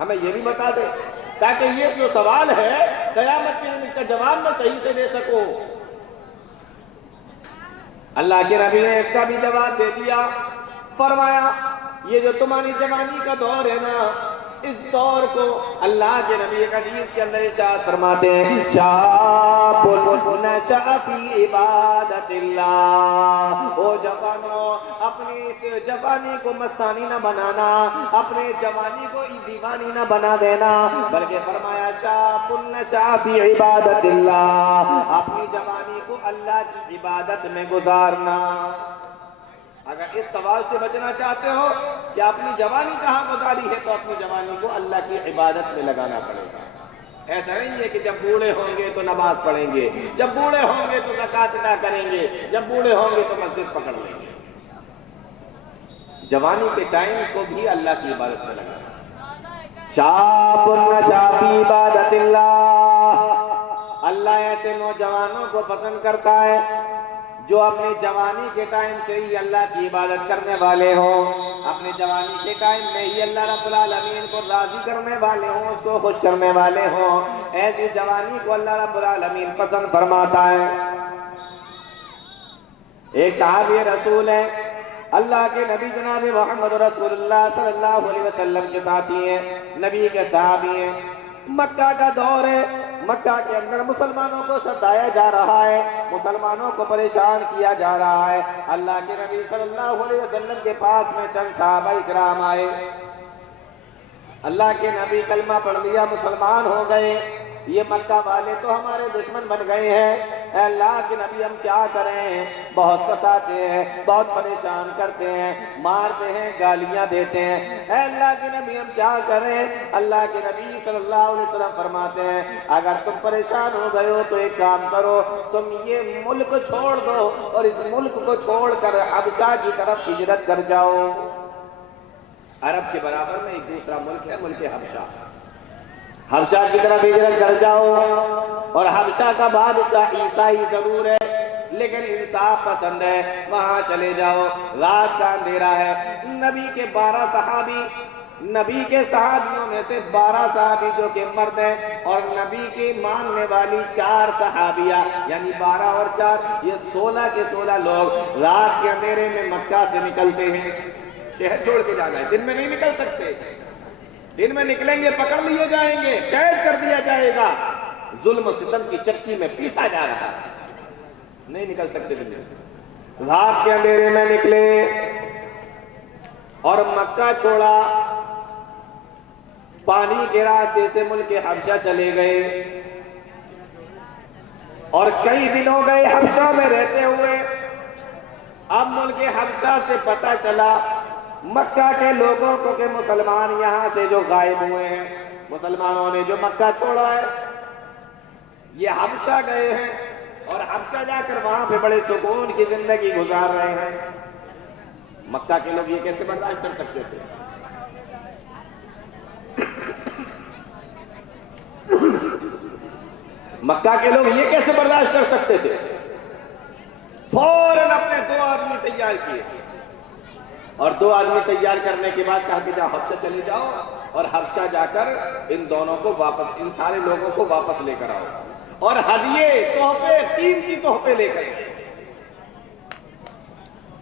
ہمیں یہ بھی بتا دے تاکہ یہ جو سوال ہے قیامت کے دن اس کا جواب میں صحیح سے دے سکوں۔ اللہ کے نبی نے اس کا بھی جواب دے دیا، فرمایا یہ جو تمہاری جوانی کا دور ہے نا، اس دور کو اللہ کے نبی ایک حدیث کے اندر ارشاد فرماتے ہیں، شاب نشأ فی عبادت اللہ، او جوانو اپنی اس جوانی کو مستانی نہ بنانا، اپنے جوانی کو دیوانی نہ بنا دینا، بلکہ فرمایا شاب نشأ فی عبادت اللہ، اپنی جوانی کو اللہ کی عبادت میں گزارنا۔ اگر اس سوال سے بچنا چاہتے ہو کہ اپنی جوانی کہاں گزاری ہے، تو اپنی جوانی کو اللہ کی عبادت میں لگانا پڑے گا۔ ایسا نہیں ہے کہ جب بوڑھے ہوں گے تو نماز پڑھیں گے، جب بوڑھے ہوں گے تو زکوٰۃ ادا کریں گے، جب بوڑھے ہوں گے تو مسجد پکڑ لیں گے۔ جوانی کے ٹائم کو بھی اللہ کی عبادت میں لگانا۔ شاب نشأ فی عبادت اللہ، اللہ ایسے نوجوانوں کو پسند کرتا ہے جو اپنی جوانی کے ٹائم سے ہی اللہ کی عبادت کرنے والے ہوں، اپنی جوانی کے ٹائم میں ہی اللہ رب العالمین کو راضی کرنے والے ہوں، اس کو خوش کرنے والے ہوں، ایسی جوانی کو اللہ رب العالمین پسند فرماتا ہے۔ ایک صحابی رسول ہے، اللہ کے نبی جناب محمد رسول اللہ صلی اللہ علیہ وسلم کے ساتھی ہیں، نبی کے صحابی ہیں۔ مکہ کا دور ہے، مکہ کے اندر مسلمانوں کو ستایا جا رہا ہے، مسلمانوں کو پریشان کیا جا رہا ہے۔ اللہ کے نبی صلی اللہ علیہ وسلم کے پاس میں چند صحابہ اکرام آئے، اللہ کے نبی کلمہ پڑھ لیا، مسلمان ہو گئے، یہ مکہ والے تو ہمارے دشمن بن گئے ہیں، اے اللہ کے نبی ہم کیا کریں، بہت ستاتے ہیں، بہت پریشان کرتے ہیں، مارتے ہیں، گالیاں دیتے ہیں، اے اللہ کے نبی ہم کیا کریں۔ اللہ کے نبی صلی اللہ علیہ وسلم فرماتے ہیں اگر تم پریشان ہو گئے ہو تو ایک کام کرو، تم یہ ملک چھوڑ دو اور اس ملک کو چھوڑ کر حبشہ کی طرف ہجرت کر جاؤ۔ عرب کے برابر میں ایک دوسرا ملک ہے، ملک حبشہ، حبشہ کی طرف ہجرت کر جاؤ، اور حبشہ کا بادشاہ عیسائی ضرور ہے لیکن انصاف پسند ہے، وہاں چلے جاؤ۔ رات کا اندھیرا ہے، نبی کے 12 صحابی، نبی کے صحابیوں میں سے 12 صحابی جو کہ مرد ہیں، اور نبی کی ماننے والی 4 صحابیہ، یعنی 12 اور 4 یہ 16 کے 16 لوگ رات کے اندھیرے میں مکہ سے نکلتے ہیں۔ شہر چھوڑ کے جانا ہے، دن میں نہیں نکل سکتے، دن میں نکلیں گے پکڑ لیے جائیں گے، قید کر دیا جائے گا، ظلم و ستم کی چکی میں پیسا جا رہا ہے، نہیں نکل سکتے دن میں۔ رات کے اندھیرے میں نکلے اور مکہ چھوڑا، پانی کے راستے سے ملک حبشہ چلے گئے، اور کئی دن ہو گئے حبشہ میں رہتے ہوئے۔ اب ملک حبشہ سے پتہ چلا مکہ کے لوگوں کو کہ مسلمان یہاں سے جو غائب ہوئے ہیں، مسلمانوں نے جو مکہ چھوڑا ہے، یہ حبشہ گئے ہیں، اور حبشہ جا کر وہاں پہ بڑے سکون کی زندگی گزار رہے ہیں۔ مکہ کے لوگ یہ کیسے برداشت کر سکتے تھے؟ مکہ کے لوگ یہ کیسے برداشت کر سکتے تھے؟ فوراً اپنے 2 آدمی تیار کیے، اور 2 آدمی تیار کرنے کے بعد کہا کہ جا حبشہ چلے جاؤ، اور حبشہ جا کر ان دونوں کو واپس، ان سارے لوگوں کو واپس لے کر آؤ، اور ہدیے، تحفے، قیمتی تحفے لے کر۔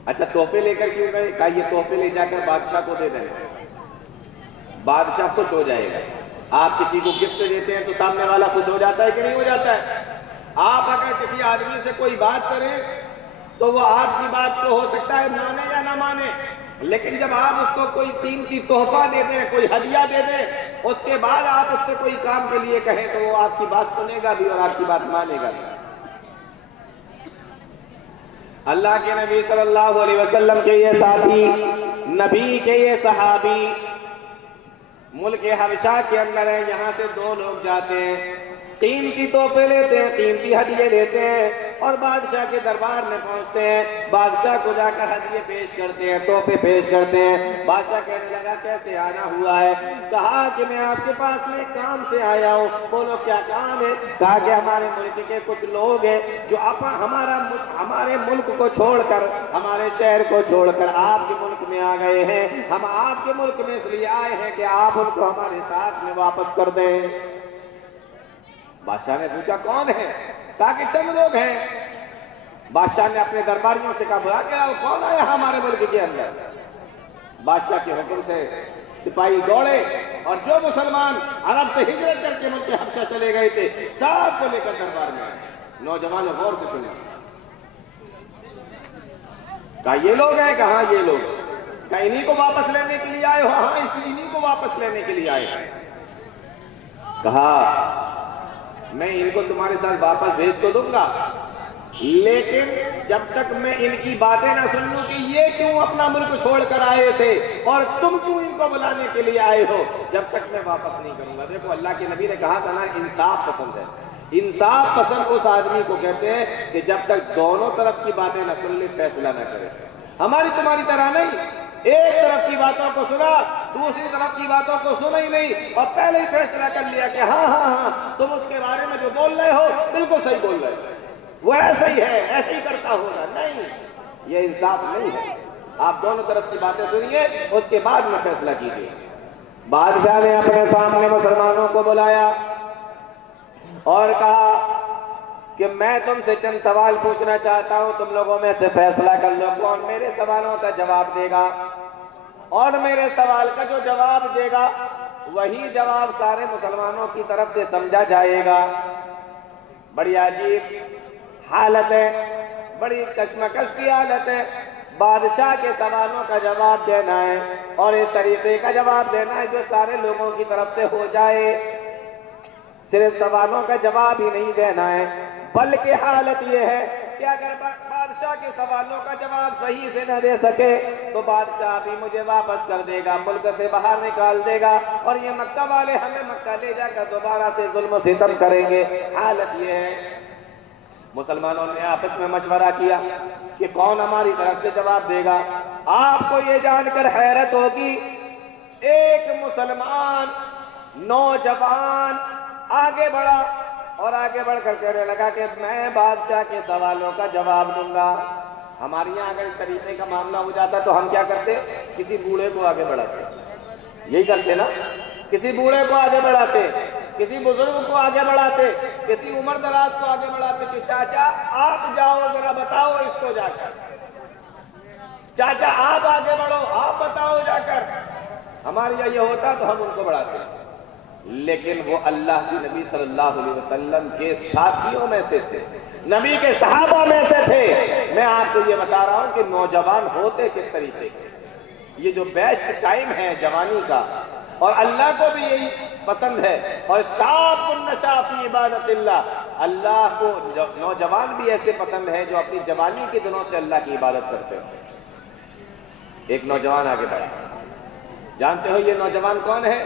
اچھا تحفے لے کر کیوں گئے؟ کہا یہ تحفے لے جا کر بادشاہ کو دے دیں، بادشاہ خوش ہو جائے گا۔ آپ کسی کو گفٹ دیتے ہیں تو سامنے والا خوش ہو جاتا ہے کہ نہیں ہو جاتا ہے؟ آپ اگر کسی آدمی سے کوئی بات کریں تو وہ آپ کی بات کو ہو سکتا ہے مانے یا نہ مانے، لیکن جب آپ اس کو کوئی قیمتی تحفہ دے دیں، کوئی ہدیہ دے دیں، اس کے بعد آپ اس سے کوئی کام کے لیے کہیں تو وہ آپ کی بات سنے گا بھی اور آپ کی بات مانے گا بھی۔ اللہ کے نبی صلی اللہ علیہ وسلم کے یہ ساتھی، نبی کے یہ صحابی ملک حبشہ کے اندر ہیں، یہاں سے 2 لوگ جاتے ہیں، قیمتی تحفے لیتے ہیں، قیمتی ہدیے لیتے ہیں، اور بادشاہ کے دربار میں پہنچتے ہیں، بادشاہ کو جا کر ہدیے پیش کرتے ہیں، تحفے پیش کرتے ہیں۔ بادشاہ کہنے لگا کیسے آنا ہوا ہے؟ کہا کہ میں آپ کے پاس میں ایک کام سے آیا ہوں۔ بولو کیا کام ہے؟ کہا کہ ہمارے ملک کے کچھ لوگ ہیں جو ہمارے ملک کو چھوڑ کر، ہمارے شہر کو چھوڑ کر آپ کے ملک میں آ گئے ہیں، ہم آپ کے ملک میں اس لیے آئے ہیں کہ آپ ان کو ہمارے ساتھ میں واپس کر دیں۔ بادشاہ نے پوچھا کون ہے؟ کہا کہ چند لوگ ہیں۔ بادشاہ نے اپنے درباریوں سے کہا بلا کے آؤ، کون آیا ہمارے ملک کے اندر؟ بادشاہ کے حکم سے سپاہی دوڑے، اور جو مسلمان عرب سے ہجرت کر کے ملک حبشہ چلے گئے تھے سب کو لے کر دربار میں آئے۔ نوجوان غور سے سنے، کہا یہ لوگ ہیں؟ کہا یہ لوگ۔ کہا انہی کو واپس لینے کے لیے آئے ہو؟ ہاں اس لیے انہی کو واپس لینے کے لیے آئے ہیں۔ کہا میں ان کو تمہارے ساتھ واپس بھیج تو دوں گا، لیکن جب تک میں ان کی باتیں نہ سن لوں کہ یہ کیوں اپنا ملک چھوڑ کر آئے تھے اور تم کیوں ان کو بلانے کے لیے آئے ہو، جب تک میں واپس نہیں کروں گا۔ دیکھو اللہ کے نبی نے کہا تھا نا انصاف پسند ہے۔ انصاف پسند اس آدمی کو کہتے ہیں کہ جب تک دونوں طرف کی باتیں نہ سن لے فیصلہ نہ کرے۔ ہماری تمہاری طرح نہیں، ایک طرف کی باتوں کو سنا، دوسری طرف کی باتوں کو سنا ہی نہیں، اور پہلے ہی فیصلہ کر لیا کہ ہاں ہاں ہاں تم اس کے بارے میں جو بول رہے ہو بالکل صحیح بول رہے ہو۔ وہ ایسا ہی ہے، ایسے ہی کرتا ہوگا، نہیں، یہ انصاف نہیں ہے۔ آپ دونوں طرف کی باتیں سنیے، اس کے بعد میں فیصلہ کیجیے۔ بادشاہ نے اپنے سامنے مسلمانوں کو بلایا اور کہا کہ میں تم سے چند سوال پوچھنا چاہتا ہوں، تم لوگوں میں سے فیصلہ کر لو کون میرے سوالوں کا جواب دے گا، اور میرے سوال کا جو جواب دے گا وہی جواب سارے مسلمانوں کی طرف سے سمجھا جائے گا۔ بڑی عجیب حالت ہے، بڑی کشمکش کی حالت ہے۔ بادشاہ کے سوالوں کا جواب دینا ہے اور اس طریقے کا جواب دینا ہے جو سارے لوگوں کی طرف سے ہو جائے۔ صرف سوالوں کا جواب ہی نہیں دینا ہے، بلکہ حالت یہ ہے کہ اگر بادشاہ کے سوالوں کا جواب صحیح سے نہ دے سکے تو بادشاہ بھی مجھے واپس کر دے گا، ملک سے باہر نکال دے گا، اور یہ مکہ والے ہمیں مکہ لے جا کر دوبارہ سے ظلم و ستم کریں گے۔ حالت یہ ہے۔ مسلمانوں نے آپس میں مشورہ کیا کہ کون ہماری طرف سے جواب دے گا۔ آپ کو یہ جان کر حیرت ہوگی، ایک مسلمان نوجوان آگے بڑھا اور آگے بڑھ کر کہنے لگا کہ میں بادشاہ کے سوالوں کا جواب دوں گا۔ ہمارے یہاں اگر اس طریقے کا معاملہ ہو جاتا تو ہم کیا کرتے؟ کسی بوڑھے کو آگے بڑھاتے، یہی کرتے نا، کسی بوڑھے کو آگے بڑھاتے، کسی بزرگ کو آگے بڑھاتے، کسی عمر دراز کو آگے بڑھاتے کہ چاچا آپ جاؤ ذرا بتاؤ اس کو جا کر، چاچا آپ آگے بڑھو آپ بتاؤ جا کر۔ ہمارے یہاں یہ ہوتا تو ہم ان کو بڑھاتے، لیکن وہ اللہ کی نبی صلی اللہ علیہ وسلم کے ساتھیوں میں سے تھے، نبی کے صحابہ میں سے تھے۔ میں آپ کو یہ بتا رہا ہوں کہ نوجوان ہوتے کس طریقے کے، یہ جو بیسٹ ٹائم ہے جوانی کا، اور اللہ کو بھی یہی پسند ہے، اور شاب النشا فی عبادت اللہ، اللہ کو نوجوان بھی ایسے پسند ہے جو اپنی جوانی کے دنوں سے اللہ کی عبادت کرتے ہیں۔ ایک نوجوان آگے بڑھا، جانتے ہو یہ نوجوان کون ہے؟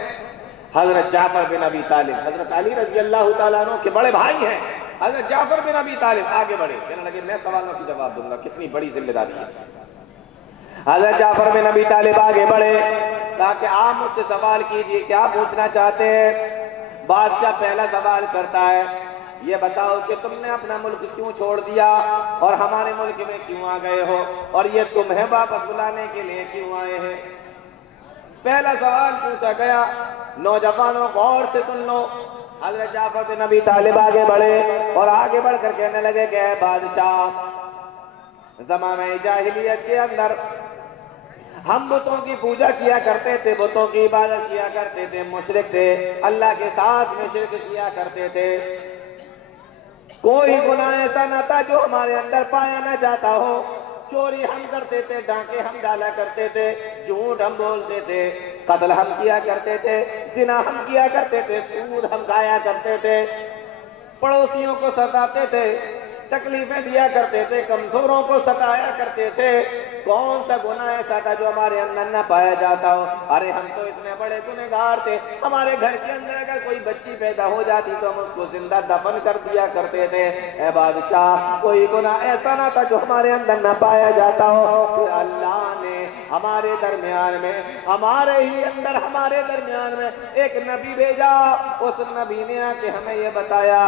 حضرت جعفر بن ابی طالب، حضرت علی رضی اللہ تعالیٰ عنہ کے بڑے بھائی ہیں۔ حضرت جعفر بن ابی طالب آگے بڑھے، کہنے لگے میں سوالوں کی جواب دوں گا، کتنی بڑی ذمہ داری ہے۔ حضرت جعفر بن ابی طالب آگے بڑھے، کہا کہ آپ مجھ سے سوال کیجئے، کیا پوچھنا چاہتے ہیں؟ بادشاہ پہلا سوال کرتا ہے، یہ بتاؤ کہ تم نے اپنا ملک کیوں چھوڑ دیا اور ہمارے ملک میں کیوں آ گئے ہو، اور یہ تمہیں واپس بلانے کے لیے کیوں آئے ہیں؟ پہلا سوال پوچھا گیا۔ نوجوانوں غور سے سن لو، حضرت جعفر بن ابی طالب آگے بڑھے اور آگے بڑھ کر کہنے لگے کہ اے بادشاہ، زمانہ جاہلیت کے اندر ہم بتوں کی پوجا کیا کرتے تھے، بتوں کی عبادت کیا کرتے تھے، مشرک تھے، اللہ کے ساتھ میں شرک کیا کرتے تھے۔ کوئی گناہ ایسا نہ تھا جو ہمارے اندر پایا نہ جاتا ہو۔ چوری ہم کرتے تھے، ڈاکے ہم ڈالا کرتے تھے، جھوٹ ہم بولتے تھے، قتل ہم کیا کرتے تھے، زنا ہم کیا کرتے تھے، سود ہم کھایا کرتے تھے، پڑوسیوں کو ستاتے تھے، تکلیفیں دیا کرتے تھے، کمزوروں کو ستایا کرتے تھے۔ کون سا گناہ ایسا تھا جو ہمارے اندر نہ پایا جاتا ہو؟ ارے ہم تو اتنے بڑے گنہگار تھے، ہمارے گھر کے اندر اگر کوئی بچی پیدا ہو جاتی تو ہم اس کو زندہ دفن کر دیا کرتے تھے۔ اے بادشاہ، کوئی گناہ ایسا نہ تھا جو ہمارے اندر نہ پایا جاتا ہو۔ پھر اللہ نے ہمارے درمیان میں، ہمارے ہی اندر، ہمارے درمیان میں ایک نبی بھیجا۔ اس نبی نے آ کے ہمیں یہ بتایا،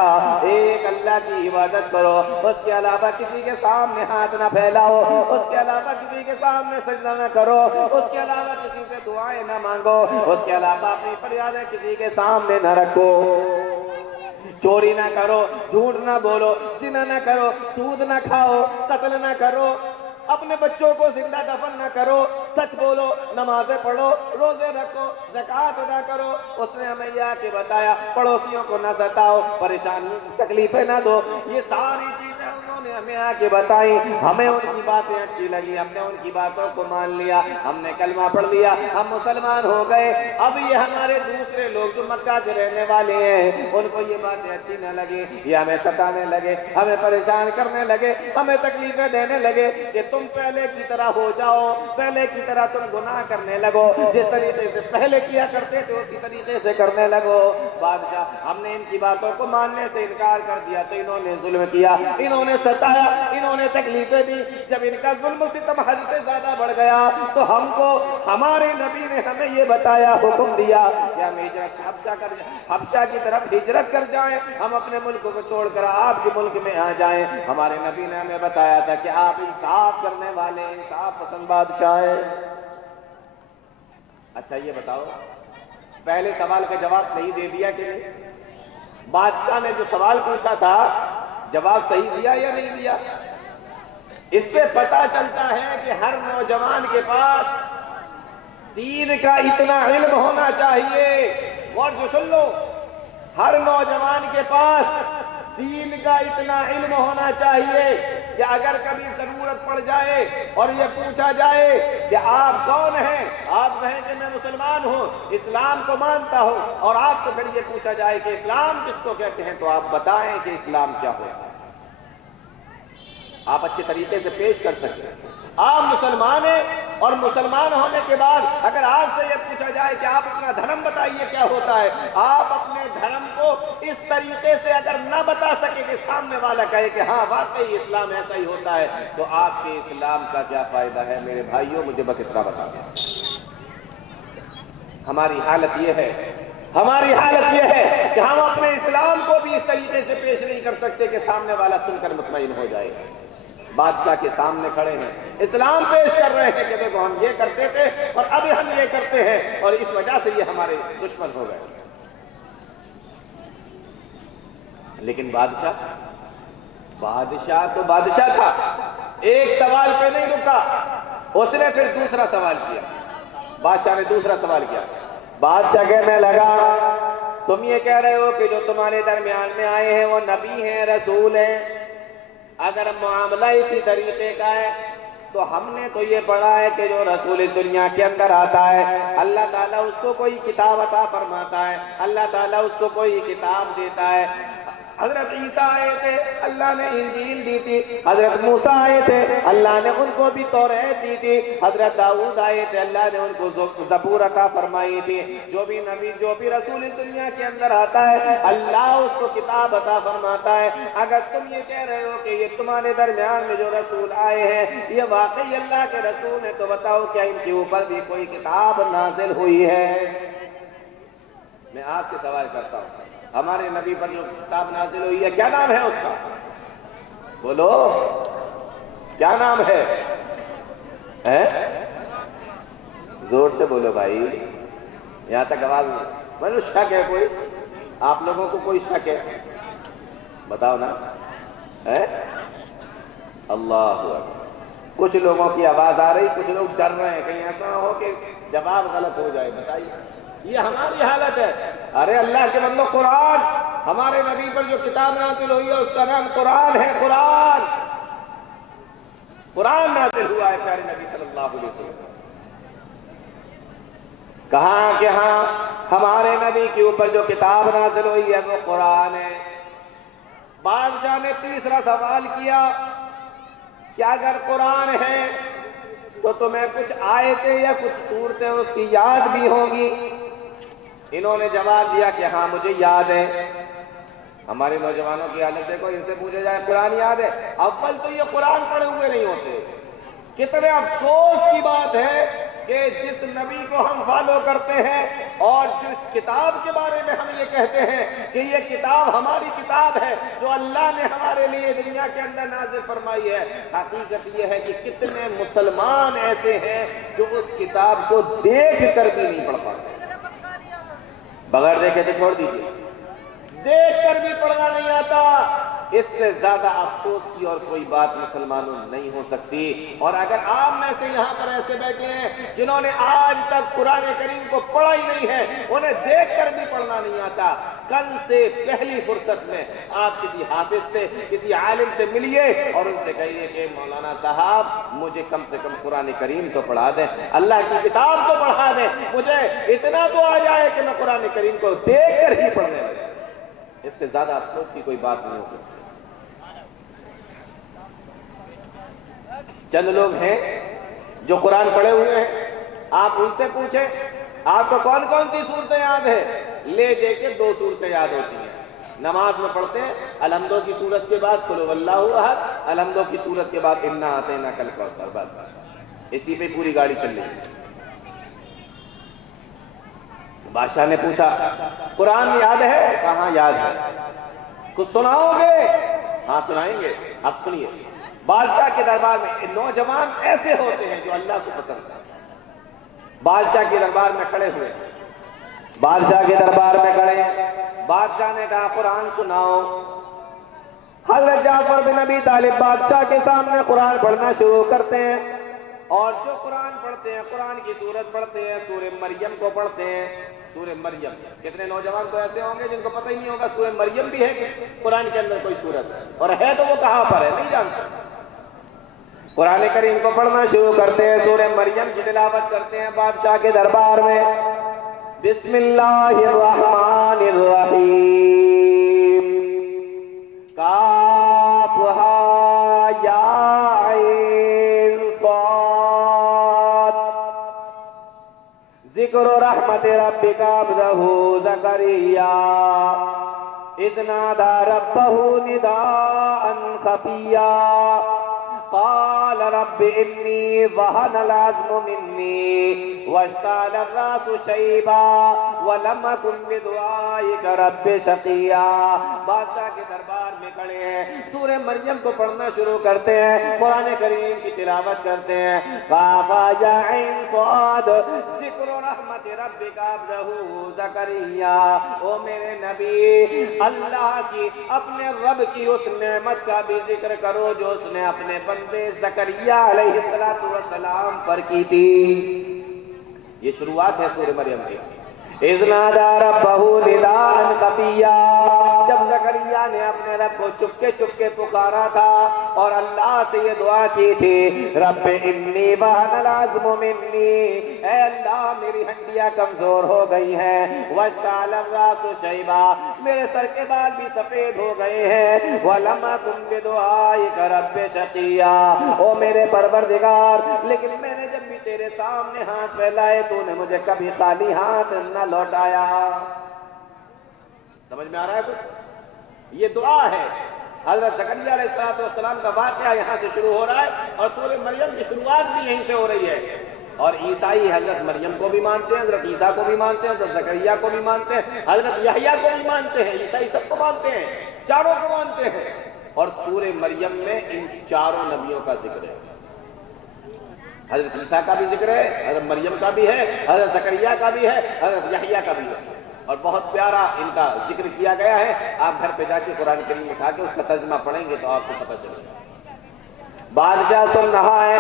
ایک اللہ کی عبادت کرو، اس کے علاوہ کسی کے سامنے ہاتھ نہ پھیلاؤ، اس کے علاوہ کسی کے سامنے سجدہ نہ کرو، اس کے علاوہ کسی سے دعائیں نہ مانگو، اس کے علاوہ اپنی فریادیں کسی کے سامنے نہ رکھو، چوری نہ کرو، جھوٹ نہ بولو، زنا نہ کرو، سود نہ کھاؤ، قتل نہ کرو، اپنے بچوں کو زندہ دفن نہ کرو، سچ بولو، نمازیں پڑھو، روزے رکھو، زکوٰۃ ادا کرو۔ اس نے ہمیں یہ آ کے بتایا، پڑوسیوں کو نہ ستاؤ، پریشانی تکلیفیں نہ دو۔ یہ ساری چیزیں انہوں نے ہمیں آ کے بتائی، ہمیں ان کی باتیں اچھی لگی، ہم نے ان کی باتوں کو مان لیا، ہم نے کلمہ پڑھ لیا، ہم مسلمان ہو گئے۔ اب یہ ہمارے دوسرے لوگ جو مکہ کے رہنے والے ہیں، ان کو یہ باتیں اچھی نہ لگی، یہ ہمیں ستانے لگے، ہمیں پریشان کرنے لگے، ہمیں تکلیفیں دینے لگے کہ تم پہلے کی طرح ہو جاؤ، پہلے کی طرح تم گناہ کرنے لگو، جس طریقے سے پہلے کیا کرتے تھے اسی طریقے سے کرنے لگو۔ بادشاہ، ہم نے ان کی باتوں کو ماننے سے انکار کر دیا تو انہوں نے ظلم کیا، انہوں نے ستایا۔ اٹھایا, انہوں نے تکلیفیں دی. جب ان کا ظلم و ستم حد سے زیادہ بڑھ گیا تو ہم کو ہمارے نبی نے ہمیں یہ بتایا, حکم دیا کہ ہم حبشہ کی طرف ہجرت کر جائیں, ہم اپنے ملک کو چھوڑ کر آپ کے ملک میں آ جائیں. ہمارے نبی نے ہمیں بتایا تھا کہ آپ انصاف کرنے والے, انصاف پسند بادشاہ ہیں. اچھا یہ بتاؤ, پہلے سوال کا جواب صحیح دے دیا کہ نہیں؟ بادشاہ نے جو سوال پوچھا تھا جواب صحیح دیا یا نہیں دیا؟ اس سے پتہ چلتا ہے کہ ہر نوجوان کے پاس دین کا اتنا علم ہونا چاہیے. غور سے سن لو, ہر نوجوان کے پاس دین کا اتنا علم ہونا چاہیے کہ اگر کبھی ضرورت پڑ جائے اور یہ پوچھا جائے کہ آپ کون ہیں, آپ کہیں کہ میں مسلمان ہوں, اسلام کو مانتا ہوں, اور آپ سے پھر یہ پوچھا جائے کہ اسلام کس کو کہتے ہیں, تو آپ بتائیں کہ اسلام کیا ہے. آپ اچھے طریقے سے پیش کر سکتے ہیں. آپ مسلمان ہیں, اور مسلمان ہونے کے بعد اگر آپ سے یہ پوچھا جائے کہ آپ اپنا دھرم بتائیے کیا ہوتا ہے, آپ اپنے دھرم کو اس طریقے سے اگر نہ بتا سکے کہ سامنے والا کہے کہ ہاں واقعی اسلام ایسا ہی ہوتا ہے, تو آپ کے اسلام کا کیا فائدہ ہے؟ میرے بھائیوں, مجھے بس اتنا بتا دیں. ہماری حالت یہ ہے کہ ہم اپنے اسلام کو بھی اس طریقے سے پیش نہیں کر سکتے کہ سامنے والا سن کر مطمئن ہو جائے. بادشاہ کے سامنے کھڑے ہیں, اسلام پیش کر رہے ہیں کہ دیکھو ہم یہ کرتے تھے اور ابھی ہم یہ کرتے ہیں, اور اس وجہ سے یہ ہمارے دشمن ہو گئے. لیکن بادشاہ تو بادشاہ تھا, ایک سوال پہ نہیں رکا, اس نے پھر دوسرا سوال کیا. بادشاہ نے دوسرا سوال کیا. بادشاہ کہنے لگا, تم یہ کہہ رہے ہو کہ جو تمہارے درمیان میں آئے ہیں وہ نبی ہیں, رسول ہیں. اگر معاملہ اسی طریقے کا ہے تو ہم نے تو یہ پڑھا ہے کہ جو رسول دنیا کے اندر آتا ہے اللہ تعالیٰ اس کو کوئی کتاب عطا فرماتا ہے, اللہ تعالیٰ اس کو کوئی کتاب دیتا ہے. حضرت عیسیٰ آئے تھے, اللہ نے انجیل دی تھی. حضرت موسیٰ آئے تھے, اللہ نے ان کو بھی توریت دی تھی. حضرت داؤد آئے تھے, اللہ نے ان کو زبور عطا فرمائی تھی. جو بھی نبی, جو بھی رسول دنیا کے اندر آتا ہے اللہ اس کو کتاب عطا فرماتا ہے. اگر تم یہ کہہ رہے ہو کہ یہ تمہارے درمیان میں جو رسول آئے ہیں یہ واقعی اللہ کے رسول ہیں, تو بتاؤ کیا ان کے اوپر بھی کوئی کتاب نازل ہوئی ہے؟ میں آپ سے سوال کرتا ہوں, ہمارے نبی پر جو کتاب نازل ہوئی ہے کیا نام ہے اس کا؟ بولو, کیا نام ہے؟ زور سے بولو بھائی, یہاں تک آواز نہیں. شک ہے کوئی آپ لوگوں کو؟ کوئی شک ہے؟ بتاؤ نا. اللہ اکبر. کچھ لوگوں کی آواز آ رہی, کچھ لوگ ڈر رہے ہیں کہیں ایسا نہ ہو کہ جواب غلط ہو جائے. بتائیے, یہ ہماری حالت ہے. ارے اللہ کے بندو, قرآن, ہمارے نبی پر جو کتاب نازل ہوئی ہے اس کا نام قرآن ہے. قرآن نازل ہوا ہے پیارے نبی صلی اللہ علیہ وسلم. کہاں کہ ہاں ہمارے نبی کے اوپر جو کتاب نازل ہوئی ہے وہ قرآن ہے. بادشاہ نے تیسرا سوال کیا کہ اگر قرآن ہے تو تمہیں کچھ آیتیں یا کچھ سورتیں اس کی یاد بھی ہوں گی؟ انہوں نے جواب دیا کہ ہاں مجھے یاد ہے. ہمارے نوجوانوں کی حالت دیکھو, ان سے پوچھا جائے قرآن یاد ہے, اول تو یہ قرآن پڑھے ہوئے نہیں ہوتے. کتنے افسوس کی بات ہے کہ جس نبی کو ہم فالو کرتے ہیں اور جس کتاب کے بارے میں ہم یہ کہتے ہیں کہ یہ کتاب ہماری کتاب ہے جو اللہ نے ہمارے لیے دنیا کے اندر نازل فرمائی ہے, حقیقت یہ ہے کہ کتنے مسلمان ایسے ہیں جو اس کتاب کو دیکھ کر بھی نہیں پڑھ پاتے. بغیر دیکھے تو چھوڑ دیجیے, دیکھ کر بھی پڑھنا نہیں آتا. اس سے زیادہ افسوس کی اور کوئی بات مسلمانوں نہیں ہو سکتی. اور اگر آپ میں سے یہاں پر ایسے بیٹھے ہیں جنہوں نے آج تک قرآن کریم کو پڑھا ہی نہیں ہے, انہیں دیکھ کر بھی پڑھنا نہیں آتا, کل سے پہلی فرصت میں آپ کسی حافظ سے, کسی عالم سے ملیے اور ان سے کہیے کہ مولانا صاحب مجھے کم سے کم قرآن کریم تو پڑھا دیں, اللہ کی کتاب تو پڑھا دیں, مجھے اتنا تو آ جائے کہ میں قرآن کریم کو دیکھ کر ہی پڑھنے لگے. اس سے زیادہ افسوس کی کوئی بات نہیں ہو سکتی. چند لوگ ہیں جو قرآن پڑھے ہوئے ہیں, آپ ان سے پوچھیں آپ کو کون کون سی صورتیں یاد ہیں, لے دے کے 2 صورتیں یاد ہوتی ہیں. نماز میں پڑھتے ہیں الحمدو کی صورت کے بعد قل هو اللہ احد، الحمدو کی صورت کے بعد انا اعطیناک الکوثر، بس اسی پہ پوری گاڑی چل رہی ہے۔ بادشاہ نے پوچھا قرآن یاد ہے؟ کہاں یاد ہے؟ کچھ سناؤ گے؟ ہاں سنائیں گے۔ اب سنیے، بادشاہ کے دربار میں نوجوان ایسے ہوتے ہیں جو اللہ کو پسند کرتے ہیں۔ بادشاہ کے دربار میں کھڑے ہوئے، بادشاہ کے دربار میں کھڑے، بادشاہ نے کہا قرآن سناؤ۔ حضرت جعفر بن ابی طالب بادشاہ کے سامنے قرآن پڑھنا شروع کرتے ہیں، اور جو قرآن پڑھتے ہیں قرآن کی سورت پڑھتے ہیں، سورہ مریم کو پڑھتے ہیں۔ سورہ مریم، کتنے نوجوان تو ایسے ہوں گے جن کو پتہ ہی نہیں ہوگا سورہ مریم بھی ہے کہ قرآن کے اندر کوئی سورت ہے، اور ہے تو وہ کہاں پر ہے نہیں جانتے۔ قرآن کریم کو پڑھنا شروع کرتے ہیں، سورہ مریم کی تلاوت کرتے ہیں بادشاہ کے دربار میں۔ بسم اللہ الرحمن الرحیم، کاف ہا یا عین صاد، ذکر رحمت ربک عبدہ زکریا اذ نادى ربه نداء خفيا قال رب إني وهن العظم مني واشتعل الرأس شيبا ولم أكن بدعائك رب شقيا۔ بادشاہ کے دربار میں کھڑے ہیں، سورہ مریم کو پڑھنا شروع کرتے ہیں، قرآن کریم کی تلاوت کرتے ہیں۔ کاف یا عین صاد، ذکر رحمت ربک عبدہ زکریا، او میرے نبی اللہ کی اپنے رب کی اس نعمت کا بھی ذکر کرو جو اس نے اپنے بندے زکریا علیہ السلام پر کی تھی۔ یہ شروعات ہے سورہ مریم کی۔ اذ نادى ربه نداء خفيا، جب زکریا نے اپنے رب کو چپکے چپکے پکارا تھا اور اللہ سے یہ دعا کی تھی، رب انی وہن العظم منی، اے اللہ میری ہڈیاں کمزور ہو گئی ہیں، واشتعل الرأس شیبا، میرے سر کے بال بھی سفید ہو گئے ہیں، ولم اکن بدعائک رب شقیا، او میرے پروردگار لیکن میں نے جب بھی تیرے سامنے ہاتھ پھیلائے تو نے مجھے کبھی خالی ہاتھ نہ لوٹایا۔ سمجھ میں آ رہا ہے کچھ؟ یہ دعا ہے حضرت زکریا علیہ السلام کا واقعہ یہاں سے شروع ہو رہا ہے، اور سورہ مریم کی شروعات بھی یہیں سے ہو رہی ہے۔ اور عیسائی حضرت مریم کو بھی مانتے ہیں، حضرت عیسیٰ کو بھی مانتے ہیں، حضرت زکریا کو بھی مانتے ہیں، حضرت یحییٰ کو بھی مانتے ہیں، عیسائی سب کو مانتے ہیں، چاروں کو مانتے ہیں۔ اور سورہ مریم میں ان چاروں نبیوں کا ذکر ہے، حضرت عیسیٰ کا بھی ذکر ہے، حضرت مریم کا بھی ہے، حضرت زکریا کا بھی ہے، حضرت یحییٰ کا بھی ہے، اور بہت پیارا ان کا ذکر کیا گیا ہے۔ آپ گھر پہ جا کے قرآن کریم اٹھا کے اس کا ترجمہ پڑھیں گے تو آپ کو پتہ چلے گا۔ بادشاہ سن رہا ہے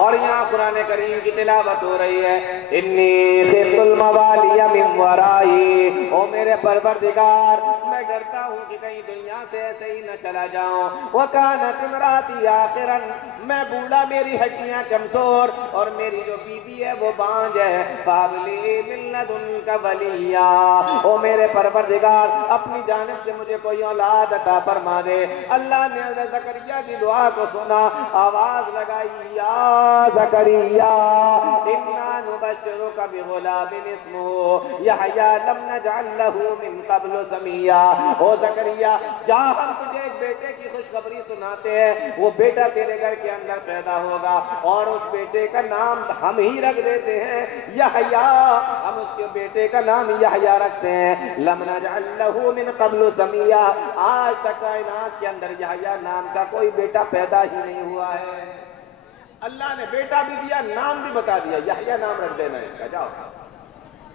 اور یہاں قرآن کریم کی تلاوت ہو رہی ہے، انی خفت الموالی من ورائی، او میرے پروردگار میں ڈرتا ہوں کہ کہیں دنیا سے ایسے ہی نہ چلا جاؤں، وکانت امراتی آخرا، میں بوڑھا، میری ہڈیاں کمزور، اور میری جو بیوی ہے وہ بانج ہے، فابلی من لدنک ولیا، او میرے پروردگار اپنی جانب سے مجھے کوئی اولاد عطا فرما دے۔ اللہ نے حضرت زکریا کی دعا کو سنا، آواز لگائی، یا زکریا انا نبشرک بغلام اسمہ یحییٰ لم نجعل لہ من قبل سمیا، او زکریا جا ہم تجھے ایک بیٹے کی خوشخبری سناتے ہیں، وہ بیٹا تیرے گھر کے اندر پیدا ہوگا اور اس بیٹے کا نام ہم ہی رکھ دیتے ہیں یحییٰ، ہم اس کے بیٹے کا نام یحییٰ رکھتے ہیں، لم نجعل لہ من قبل سمیا، آج تک کائنات کے اندر یحییٰ نام کا کوئی بیٹا پیدا ہی نہیں ہوا ہے۔ اللہ نے بیٹا بھی دیا، نام بھی بتا دیا، یحییٰ نام رکھ دینا اس کا، جاؤ۔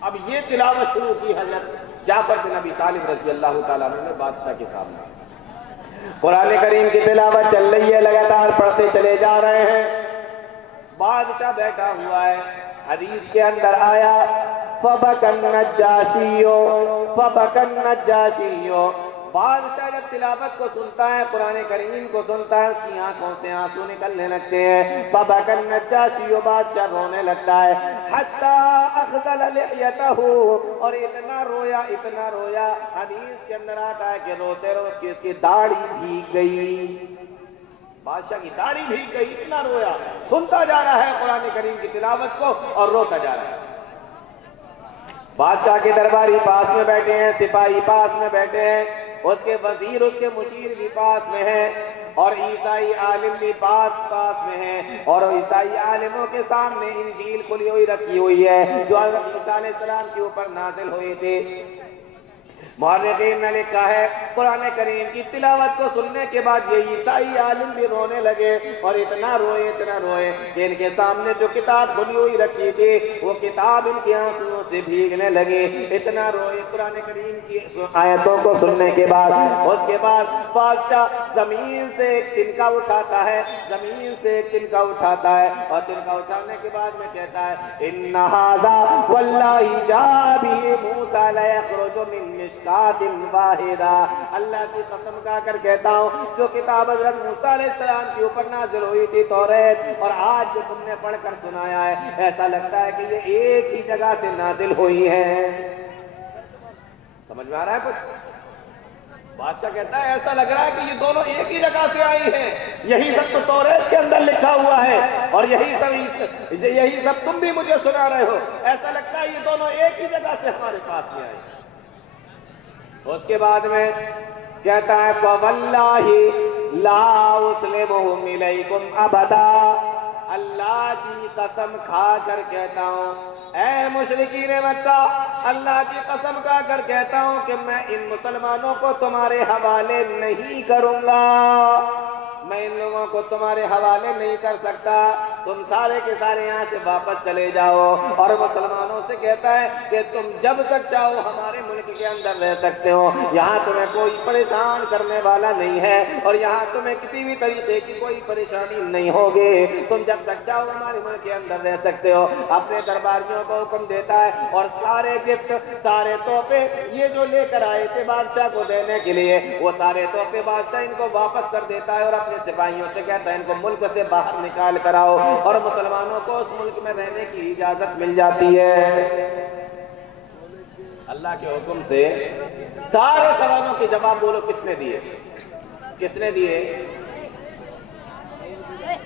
اب یہ تلاوت شروع کی حضرت جعفر بن ابی طالب رضی اللہ تعالیٰ عنہ نے بادشاہ کے سامنے۔ قرآن کریم کی تلاوت چل رہی ہے، لگاتار پڑھتے چلے جا رہے ہیں، بادشاہ بیٹھا ہوا ہے۔ حدیث کے اندر آیا فَبَكَ النَّجَّاشِيُّ، بادشاہ جب تلاوت کو سنتا ہے، قرآن کریم کو سنتا ہے، اس کی آنکھوں سے آنسو نکلنے لگتے ہیں، فَبَكَ النَّجَّاشِيُّ، بادشاہ رونے لگتا ہے، حَتَّى أَخْذَلَ لِحْيَتَهُ، اور اتنا رویا، حدیث کے اندر آتا ہے کہ روتے روتے اس کی داڑھی بھیگ گئی، بادشاہ کی داڑھی بھیگ گئی، اتنا رویا، سنتا جا رہا ہے قرآن کریم کی تلاوت کو اور روتا جا رہا ہے۔ بادشاہ کے درباری پاس میں بیٹھے ہیں، سپاہی پاس میں بیٹھے ہیں، اس کے وزیر اس کے مشیر بھی پاس میں ہیں اور عیسائی عالم بھی پاس میں ہیں اور عیسائی عالموں کے سامنے انجیل کھلی ہوئی رکھی ہوئی ہے جو حضرت عیسیٰ علیہ السلام کے اوپر نازل ہوئی تھی۔ مورخین نے لکھا ہے قرآن کریم کی تلاوت کو سننے کے بعد یہ عیسائی عالم بھی رونے لگے اور اتنا روئے کہ ان کے سامنے جو کتاب کھلی ہوئی رکھی تھی وہ کتاب ان کے آنسوؤں سے بھیگنے لگے، اتنا روئے قرآن کریم کی آیتوں کو سننے کے بعد۔ اس کے بعد بادشاہ زمین سے ایک تنکا اٹھاتا ہے اور تنکا اٹھانے کے بعد میں کہتا ہے ان ھذا واللہ جاء بہ موسیٰ لیخرج من مشکاۃ واحدہ، اللہ کی قسم کھا کر کہتا ہوں جو کتاب حضرت موسیٰ علیہ السلام کے اوپر نازل ہوئی تھی توریت اور آج جو تم نے پڑھ کر سنایا ہے ایسا لگتا ہے کہ یہ ایک ہی جگہ سے نازل ہوئی ہے۔ سمجھ میں آ رہا ہے کچھ؟ بادشاہ کہتا ہے ایسا لگ رہا ہے کہ یہ دونوں ایک ہی جگہ سے آئی ہیں، یہی سب تو توریت کے اندر لکھا ہوا ہے اور یہی سب تم بھی مجھے سنا رہے ہو، ایسا لگتا ہے یہ دونوں ایک ہی جگہ سے ہمارے پاس میں آئی۔ اس کے بعد میں کہتا ہے فَوَاللَّهِ لَا أُسْلِمُهُمْ إِلَيْكُمْ أَبَدًا، اللہ کی قسم کھا کر کہتا ہوں اے مشرکین مکہ، اللہ کی قسم کھا کر کہتا ہوں کہ میں ان مسلمانوں کو تمہارے حوالے نہیں کروں گا، میں ان لوگوں کو تمہارے حوالے نہیں کر سکتا، تم سارے کے سارے یہاں سے واپس چلے جاؤ۔ اور مسلمانوں سے کہتا ہے کہ تم جب تک چاہو ہمارے ملک کے اندر رہ سکتے ہو، یہاں تمہیں کوئی پریشان کرنے والا نہیں ہے اور یہاں تمہیں کسی بھی طریقے کی کوئی پریشانی نہیں ہوگی، تم جب تک چاہو ہمارے ملک کے اندر رہ سکتے ہو۔ اپنے درباریوں کو حکم دیتا ہے اور سارے گفٹ سارے تحفے یہ جو لے کر آئے تھے بادشاہ کو دینے کے لیے وہ سارے تحفے بادشاہ ان کو واپس کر دیتا ہے اور اپنے سپاہیوں سے کہتا ہے ان کو ملک سے باہر نکال کر آؤ، اور مسلمانوں کو اس ملک میں رہنے کی اجازت مل جاتی ہے۔ اللہ کے حکم سے سارے سوالوں کے جواب بولو کس نے دیے؟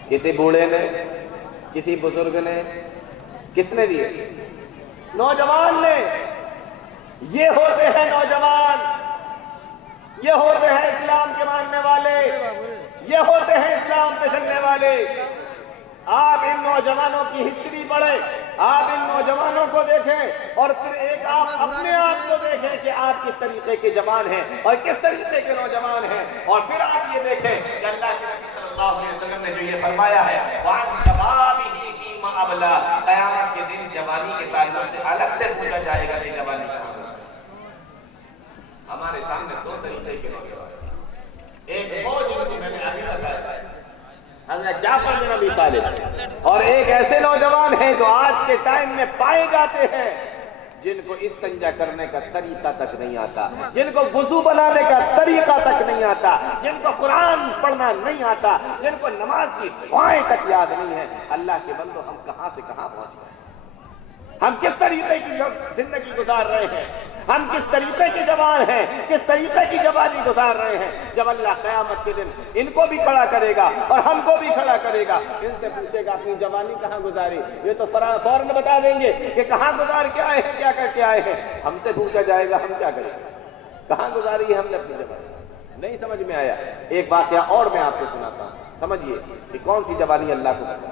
کسی بوڑھے نے، کسی بزرگ نے، کس نے دیے؟ نوجوان نے۔ یہ ہوتے ہیں نوجوان، یہ ہوتے ہیں اسلام کے ماننے والے، یہ ہوتے ہیں اسلام پہ چلنے والے۔ آپ ان نوجوانوں کی ہسٹری پڑھیں، آپ ان نوجوانوں کو دیکھیں اور پھر ایک آپ اپنے آپ کو دیکھیں کہ آپ کس طریقے کے جوان ہیں اور کس طریقے کے نوجوان ہیں، اور پھر آپ یہ دیکھیں کہ اللہ کے نبی صلی اللہ علیہ وسلم نے جو یہ فرمایا ہے وَعَنْ شَبَابِهِ فِيمَا أَبْلَى، قیامت کے دن جوانی کے تعلق سے الگ سے پوچھا جائے گا کہ جوانی کہاں ہے۔ ہمارے سامنے دو طریقے کے نوجوان، ایک وہ جن کو میں نے ابھی بتایا حضرت جعفر بن ابی طالب، اور ایک ایسے نوجوان ہیں جو آج کے ٹائم میں پائے جاتے ہیں جن کو استنجا کرنے کا طریقہ تک نہیں آتا، جن کو وضو بنانے کا طریقہ تک نہیں آتا، جن کو قرآن پڑھنا نہیں آتا، جن کو نماز کی دعائیں تک یاد نہیں ہے۔ اللہ کے بندو ہم کہاں سے کہاں پہنچ گئے؟ ہم کس طریقے کی زندگی گزار رہے ہیں؟ ہم کس طریقے کے جوان ہیں؟ کس طریقے کی جوانی گزار رہے ہیں؟ جب اللہ قیامت کے دن ان کو بھی کھڑا کرے گا اور ہم کو بھی کھڑا کرے گا، ان سے پوچھے گا اپنی جوانی کہاں گزاری؟ یہ تو فوراً بتا دیں گے کہ کہاں گزار کے آئے ہیں، کیا کر کے آئے ہیں۔ ہم سے پوچھا جائے گا ہم کیا کریں گے؟ کہاں گزاری ہے ہم نے اپنی جوانی؟ نہیں سمجھ میں آیا؟ ایک واقعہ اور میں آپ کو سناتا ہوں، سمجھیے کہ کون سی جوانی اللہ کو پسند ہے۔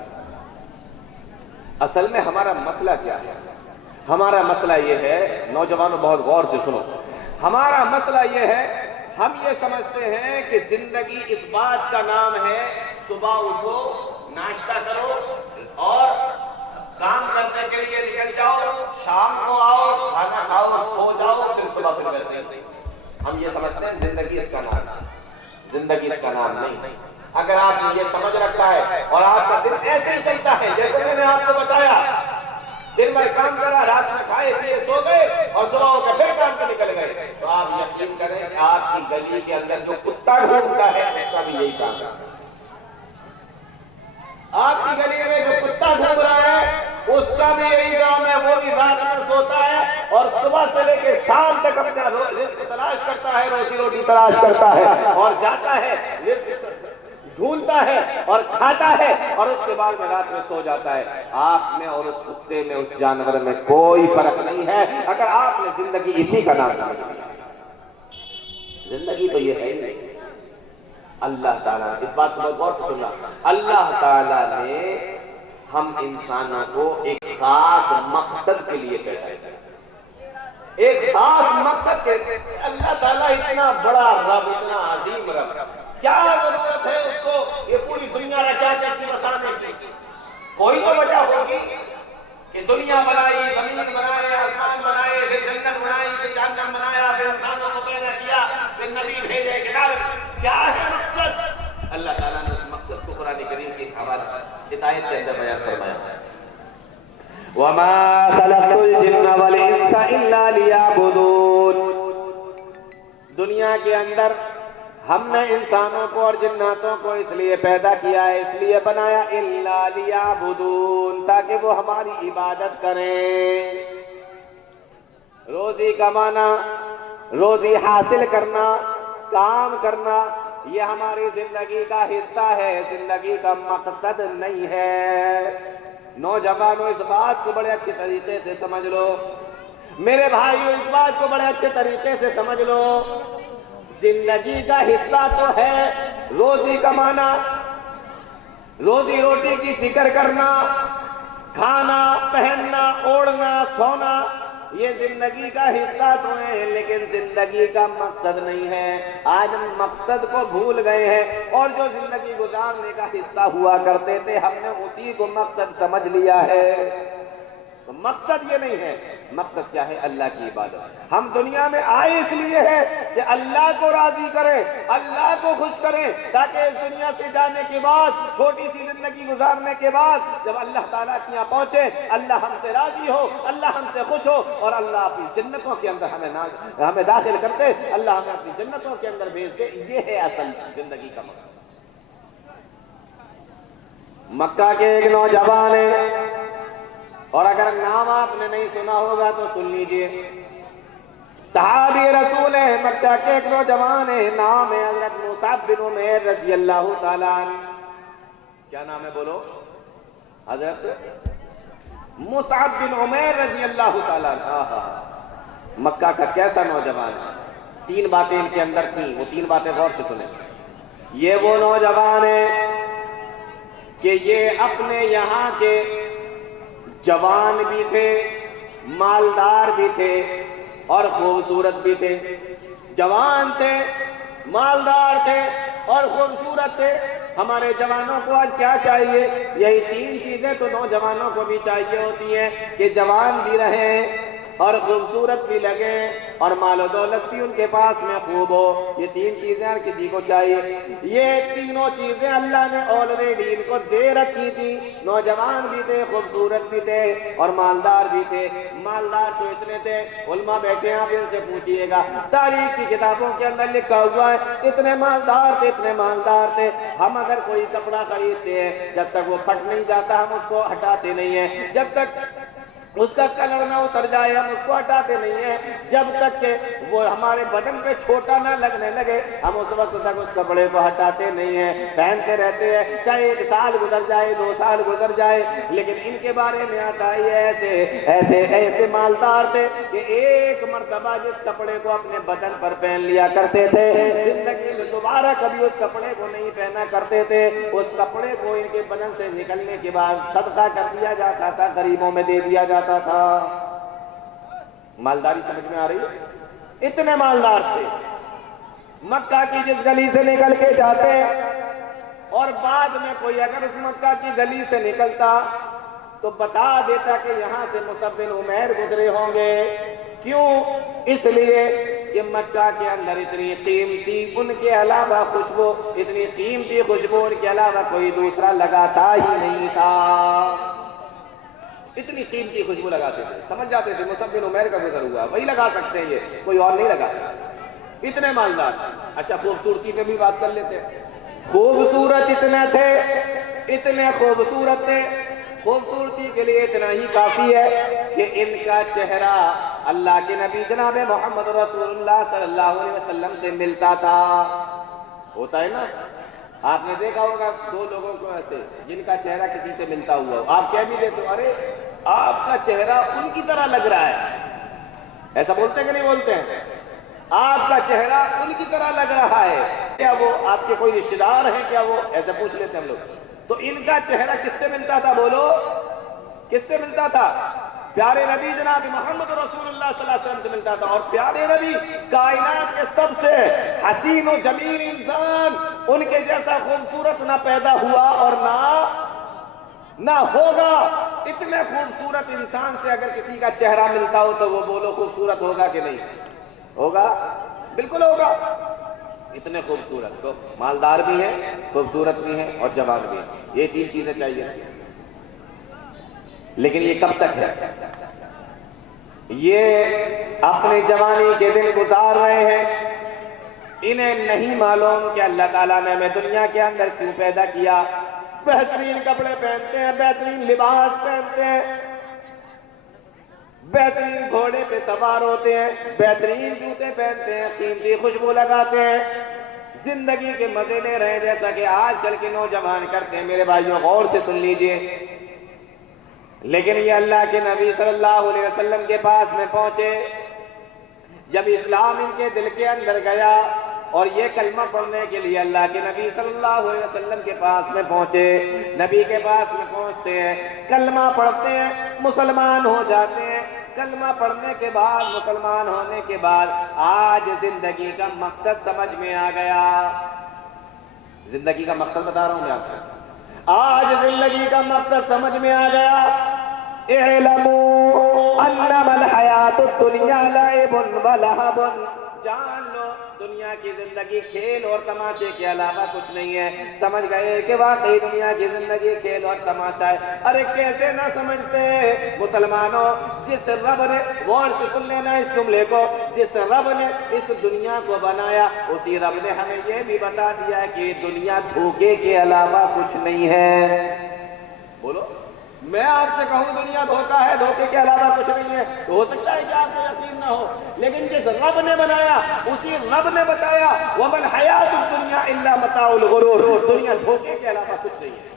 اصل میں ہمارا مسئلہ کیا ہے؟ ہمارا مسئلہ یہ ہے، نوجوانوں بہت غور سے سنو، ہمارا مسئلہ یہ ہے ہم یہ سمجھتے ہیں کہ زندگی اس بات کا نام ہے صبح اٹھو، ناشتہ کرو اور کام کرنے کے لیے نکل جاؤ، شام کو آؤ، کھانا کھاؤ، سو جاؤ، پھر صبح پھر ویسے۔ ہم یہ سمجھتے ہیں زندگی اس کا نام ہے، زندگی اس کا نام نہیں۔ اگر آپ نے یہ سمجھ رکھا ہے اور آپ کا دن ایسے ہی چلتا ہے جیسے میں نے آپ کو بتایا، دن بھر کام کرا، رات میں کھائے پیے سو گئے اور صبح ہو کے پھر کام پہ نکل گئے، تو آپ یقین کریں کہ آپ کی گلی کے اندر جو کتا ڈھونڈتا ہے اس کا بھی یہی کام ہے۔ آپ کی گلی میں جو کتا گھوم رہا ہے اس کا بھی یہی کام ہے، وہ بھی رات میں سوتا ہے اور صبح سے لے کے شام تک اپنا رزق تلاش کرتا ہے، روزی روٹی تلاش کرتا ہے اور جاتا ہے، رزق ڈھونڈتا ہے اور کھاتا ہے اور اس کے بعد میں رات میں سو جاتا ہے۔ آپ میں اور اس کتے میں، اس جانور میں کوئی فرق نہیں ہے اگر آپ نے زندگی اسی کا نام سمجھ لیا۔ زندگی تو یہ ہے ہی نہیں۔ اللہ تعالیٰ اس بات کو غور سے سننا، اللہ تعالیٰ نے ہم انسانوں کو ایک خاص مقصد کے لیے پیدا کیا، ایک خاص مقصد کے لیے۔ اللہ تعالیٰ اتنا بڑا رب، اتنا عظیم رب، کیا ضرورت ہے اس کو یہ پوری دنیا رچا چکی بسانے کی؟ کوئی تو وجہ ہوگی کہ دنیا بنائی، زمین بنائے، آسمان بنائے، پھر جنت بنائی، پھر جہنم بنایا، پھر انسانوں کو پیدا کیا، پھر نبی بھیجے، کتاب، کیا ہے مقصد؟ اللہ تعالیٰ نے اس مقصد کو قرآن کریم کی اس آیت کے اندر بیان فرمایا ہے۔ وَمَا خَلَقْتُ الْجِنَّ وَالْإِنسَ إِلَّا لِيَعْبُدُونَ، دنیا کے اندر ہم نے انسانوں کو اور جناتوں کو اس لیے پیدا کیا ہے، اس لیے بنایا، إِلَّا لِيَعْبُدُونَ، تاکہ وہ ہماری عبادت کریں۔ روزی کمانا، روزی حاصل کرنا، کام کرنا، یہ ہماری زندگی کا حصہ ہے، زندگی کا مقصد نہیں ہے۔ نوجوانوں اس بات کو بڑے اچھے طریقے سے سمجھ لو، میرے بھائیوں اس بات کو بڑے اچھے طریقے سے سمجھ لو، زندگی کا حصہ تو ہے روزی کمانا، روزی روٹی کی فکر کرنا، کھانا پہننا، اوڑھنا، سونا، یہ زندگی کا حصہ تو ہے، لیکن زندگی کا مقصد نہیں ہے۔ آج ہم مقصد کو بھول گئے ہیں، اور جو زندگی گزارنے کا حصہ ہوا کرتے تھے ہم نے اسی کو مقصد سمجھ لیا ہے۔ تو مقصد یہ نہیں ہے، مقصد کیا ہے؟ اللہ کی عبادت۔ ہم دنیا میں آئے اس لیے ہے کہ اللہ کو راضی کریں، اللہ کو خوش کریں، تاکہ اس دنیا سے جانے کے بعد، چھوٹی سی زندگی گزارنے کے بعد، جب اللہ تعالیٰ کے یہاں پہنچے، اللہ ہم سے راضی ہو، اللہ ہم سے خوش ہو، اور اللہ اپنی جنتوں کے اندر ہمیں داخل کرتے، اللہ ہمیں اپنی جنتوں کے اندر بھیجتے۔ یہ ہے اصل زندگی کا مقصد۔ مکہ کے ایک نوجوان ہیں، اور اگر نام آپ نے نہیں سنا ہوگا تو سن لیجئے، صحابی رسول ہے، مکہ کے ایک نوجوان ہے، نام ہے حضرت مصعب بن عمیر رضی اللہ تعالیٰ عنہ۔ کیا نام ہے بولو؟ حضرت مصعب بن عمیر رضی اللہ تعالیٰ عنہ۔ مکہ کا کیسا نوجوان ہے، تین باتیں ان کے اندر تھیں، وہ تین باتیں غور سے سنیں۔ یہ وہ نوجوان ہے کہ یہ اپنے یہاں کے جوان بھی تھے، مالدار بھی تھے، اور خوبصورت بھی تھے۔ جوان تھے، مالدار تھے، اور خوبصورت تھے۔ ہمارے جوانوں کو آج کیا چاہیے؟ یہی تین چیزیں تو نوجوانوں کو بھی چاہیے ہوتی ہیں، کہ جوان بھی رہیں اور خوبصورت بھی لگے اور مال و دولت بھی ان کے پاس میں خوب ہو۔ یہ تین چیزیں ہر کسی کو چاہیے۔ یہ تینوں چیزیں اللہ نے آلریڈی ان کو دے رکھی تھی۔ نوجوان بھی تھے، خوبصورت بھی تھے، اور مالدار بھی تھے۔ مالدار تو اتنے تھے، علماء بیٹھے ہیں، آپ ان سے پوچھئے گا، تاریخ کی کتابوں کے اندر لکھا ہوا ہے اتنے مالدار تھے، اتنے مالدار تھے۔ ہم اگر کوئی کپڑا خریدتے ہیں، جب تک وہ پھٹ نہیں جاتا ہم اس کو ہٹاتے نہیں ہیں، جب تک اس کا کلر نہ اتر جائے ہم اس کو ہٹاتے نہیں ہیں، جب تک کہ وہ ہمارے بدن پہ چھوٹا نہ لگنے لگے ہم اس وقت تک اس کپڑے کو ہٹاتے نہیں ہیں، پہنتے رہتے ہیں، چاہے 1 سال گزر جائے، 2 سال گزر جائے۔ لیکن ان کے بارے میں آتا ہے ایسے مالدار تھے کہ ایک مرتبہ جس کپڑے کو اپنے بدن پر پہن لیا کرتے تھے، زندگی میں دوبارہ کبھی اس کپڑے کو نہیں پہنا کرتے تھے۔ اس کپڑے کو ان کے بدن سے نکلنے کے بعد صدقہ کر دیا جاتا تھا، غریبوں میں دے دیا جاتا تھا۔ مالداری سمجھ میں آ رہی ہے؟ اتنے مالدار تھے۔ مکہ کی جس گلی سے نکل کے جاتے اور بعد میں کوئی اگر اس مکہ کی گلی سے نکلتا تو بتا دیتا کہ یہاں سے مصعب بن عمیر گزرے ہوں گے۔ کیوں؟ اس لیے کہ مکہ کے اندر اتنی قیمتی ان کے علاوہ خوشبو، اتنی قیمتی خوشبو ان کے علاوہ کوئی دوسرا لگاتا ہی نہیں تھا۔ اتنی قیمتی خوشبو لگاتے تھے، سمجھ جاتے تھے مصعب بن عمیر کا گزر ہوا، وہی لگا سکتے ہیں، یہ کوئی اور نہیں لگا سکتا۔ اتنے مالدار۔ اچھا خوبصورتی پہ بھی بات کر لیتے ہیں۔ خوبصورت اتنے تھے، اتنے خوبصورت تھے، خوبصورتی کے لیے اتنا ہی کافی ہے کہ ان کا چہرہ اللہ کے نبی جناب محمد رسول اللہ صلی اللہ علیہ وسلم سے ملتا تھا۔ ہوتا ہے نا، آپ نے دیکھا ہوگا 2 لوگوں کو ایسے جن کا چہرہ کسی سے ملتا ہوا ہو، آپ کہہ بھی دیتے ہو ارے آپ کا چہرہ ان کی طرح لگ رہا ہے، ایسا بولتے ہیں کہ نہیں بولتے ہیں؟ آپ کا چہرہ ان کی طرح لگ رہا ہے، کیا وہ آپ کے کوئی رشتہ دار ہیں؟ کیا وہ ایسے پوچھ لیتے ہم لوگ. تو ان کا چہرہ کس سے ملتا تھا؟ بولو کس سے ملتا تھا؟ پیارے نبی جناب محمد رسول اللہ صلی اللہ علیہ وسلم سے ملتا تھا. اور پیارے نبی کائنات کے سب سے حسین و جمیل انسان، ان کے جیسا خوبصورت نہ پیدا ہوا اور نہ ہوگا. اتنے خوبصورت انسان سے اگر کسی کا چہرہ ملتا ہو تو وہ بولو خوبصورت ہوگا کہ نہیں ہوگا؟ بالکل ہوگا. اتنے خوبصورت تو مالدار بھی ہیں، خوبصورت بھی ہیں اور جوان بھی ہیں. یہ تین چیزیں چاہیے. لیکن یہ کب تک ہے؟ یہ اپنی جوانی کے دن گزار رہے ہیں، انہیں نہیں معلوم کہ اللہ تعالیٰ نے ہمیں دنیا کے اندر کیوں پیدا کیا. بہترین کپڑے پہنتے ہیں، بہترین لباس پہنتے ہیں، بہترین گھوڑے پہ سوار ہوتے ہیں، بہترین جوتے پہنتے ہیں، قیمتی خوشبو لگاتے ہیں، زندگی کے مزے لے رہے ہیں جیسا کہ آج کل کے نوجوان کرتے ہیں. میرے بھائیوں غور سے سن لیجئے. لیکن یہ اللہ کے نبی صلی اللہ علیہ وسلم کے پاس میں پہنچے، جب اسلام ان کے دل کے اندر گیا اور یہ کلمہ پڑھنے کے لیے اللہ کے نبی صلی اللہ علیہ وسلم کے پاس میں پہنچے. نبی کے پاس میں پہنچتے ہیں، کلمہ پڑھتے ہیں، مسلمان ہو جاتے ہیں. کلمہ پڑھنے کے بعد، مسلمان ہونے کے بعد آج زندگی کا مقصد سمجھ میں آ گیا. زندگی کا مقصد بتا رہا ہوں میں آپ کو. آج زندگی کا مقصد سمجھ میں آ گیا. اعلموا انما الحیات الدنیا لعب و لہو. جان لو دنیا کی زندگی کھیل اور تماشے کے علاوہ کچھ نہیں ہے. سمجھ گئے کہ واقعی دنیا کی زندگی کھیل اور تماشا ہے. ارے کیسے نہ سمجھتے مسلمانوں؟ جس رب نے، غور سے سن لینا اس جملے کو، جس رب نے اس دنیا کو بنایا اسی رب نے ہمیں یہ بھی بتا دیا کہ دنیا دھوکے کے علاوہ کچھ نہیں ہے. بولو میں آپ سے کہوں دنیا دھوکا ہے، دھوکے کے علاوہ کچھ نہیں ہے، تو ہو سکتا ہے کہ آپ کو یقین نہ ہو. لیکن جس رب نے بنایا اسی رب نے بتایا وَمَا الْحَيَاةُ الدُّنْيَا إِلَّا مَتَاعُ الْغُرُورِ. دنیا دھوکے کے علاوہ کچھ نہیں ہے.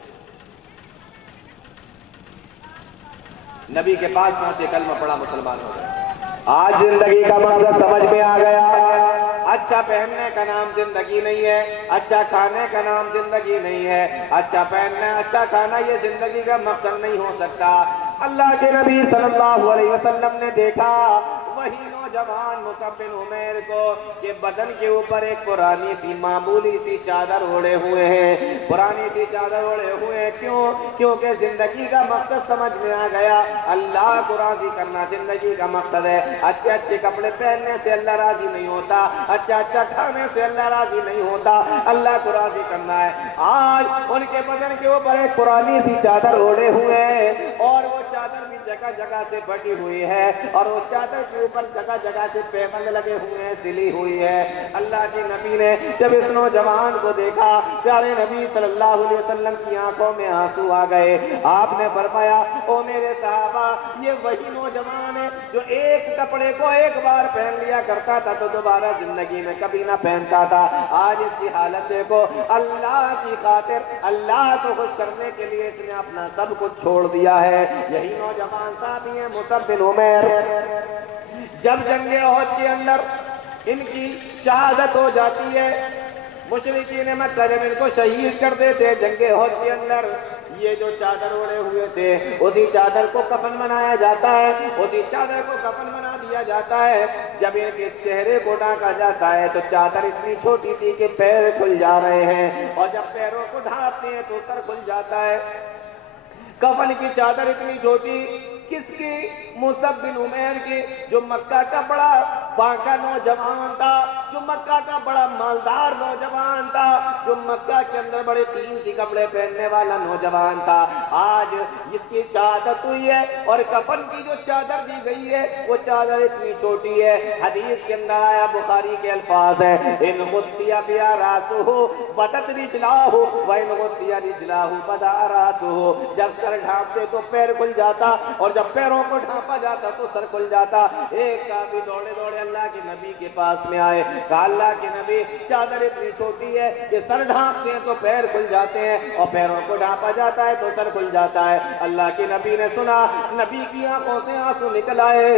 نبی کے پاس پہنچے، کلمہ پڑھا، مسلمان ہو گئے. آج زندگی کا مقصد سمجھ میں آ گیا. اچھا پہننے کا نام زندگی نہیں ہے، اچھا کھانے کا نام زندگی نہیں ہے. اچھا پہننا، اچھا کھانا یہ زندگی کا مقصد نہیں ہو سکتا. اللہ کے نبی صلی اللہ علیہ وسلم نے دیکھا وہی نوجوان مصعب بن عمیر کو کہ بدن کے اوپر ایک پرانی سی معمولی سی چادر اوڑے ہوئے ہیں. پرانی سی چادر اوڑے ہوئے ہیں. کیوں؟ کیونکہ زندگی کا مقصد سمجھ میں آ گیا. اللہ کو راضی کرنا زندگی کا مقصد ہے. اچھے اچھے کپڑے پہننے سے اللہ راضی نہیں ہوتا، اچھا اچھا کھانے سے اللہ راضی نہیں ہوتا. اللہ کو راضی کرنا ہے. آج ان کے بدن کے اوپر ایک پرانی سی چادر اوڑے ہوئے ہیں اور وہ چادر بھی جگہ جگہ سے بٹی ہوئی ہے اور وہ چادر کے اوپر جگہ جگہ سے پیبند لگے ہوئے ہیں، سلی ہوئی ہے. اللہ کے نبی نے جب اس نوجوان کو دیکھا، پیارے نبی صلی اللہ علیہ وسلم کی آنکھوں میں آنسو آ گئے. آپ نے فرمایا او میرے صحابہ، یہ وہی نوجوان ہے جو ایک کپڑے کو ایک بار پہن لیا کرتا تھا تو دوبارہ زندگی میں کبھی نہ پہنتا تھا. آج اس کی حالت دیکھو. اللہ کی خاطر، اللہ کو خوش کرنے کے لیے اس نے اپنا سب کچھ چھوڑ دیا ہے. یہی نوجوان صحابی ہیں مصعب بن عمیر. جب جنگ احد کے اندر ان کی شہادت ہو جاتی ہے، مشرکین مکہ جب ان کو شہید کر دیتے جنگ احد کے اندر، یہ جو چادر اوڑے ہوئے تھے اسی چادر کو کفن بنایا جاتا ہے، اسی چادر کو کفن بنا دیا جاتا ہے. جب ان کے چہرے کو ڈھانکا جاتا ہے تو چادر اتنی چھوٹی تھی کہ پیر کھل جا رہے ہیں، اور جب پیروں کو ڈھانپتے ہیں تو سر کھل جاتا ہے. کفن کی چادر اتنی چھوٹی، کس کی؟ مصعب بن عمیر کی، جو مکہ کا بڑا باکا نوجوان تھا، جو مکہ کا بڑا مالدار نوجوان تھا، جو مکہ کے اندر بڑے قیمتی کپڑے پہننے والا نوجوان تھا. آج اس کی شہادت ہوئی ہے اور کفن کی جو چادر دی گئی ہے وہ چادر اتنی چھوٹی ہے. حدیث کے اندر آیا، بخاری کے الفاظ ہیں، ان غطی بیا راسہ بدت رجلہ وان غطی رجلہ بدا راسہ. جب سر ڈھانپتے تو پیر کھل جاتا اور جب پیروں کو ڈھانپا جاتا تو سر کھل جاتا. ایک صحابی دوڑے دوڑے اللہ کے نبی کے پاس میں آئے، کہا اللہ کے نبی چادر اتنی چھوٹی ہے کہ سر ڈھانپتے ہیں تو پیر کھل جاتے ہیں اور پیروں کو ڈھانپا جاتا ہے تو سر کھل جاتا ہے. اللہ کے نبی نے سنا، نبی کی آنکھوں سے آنسو نکل آئے.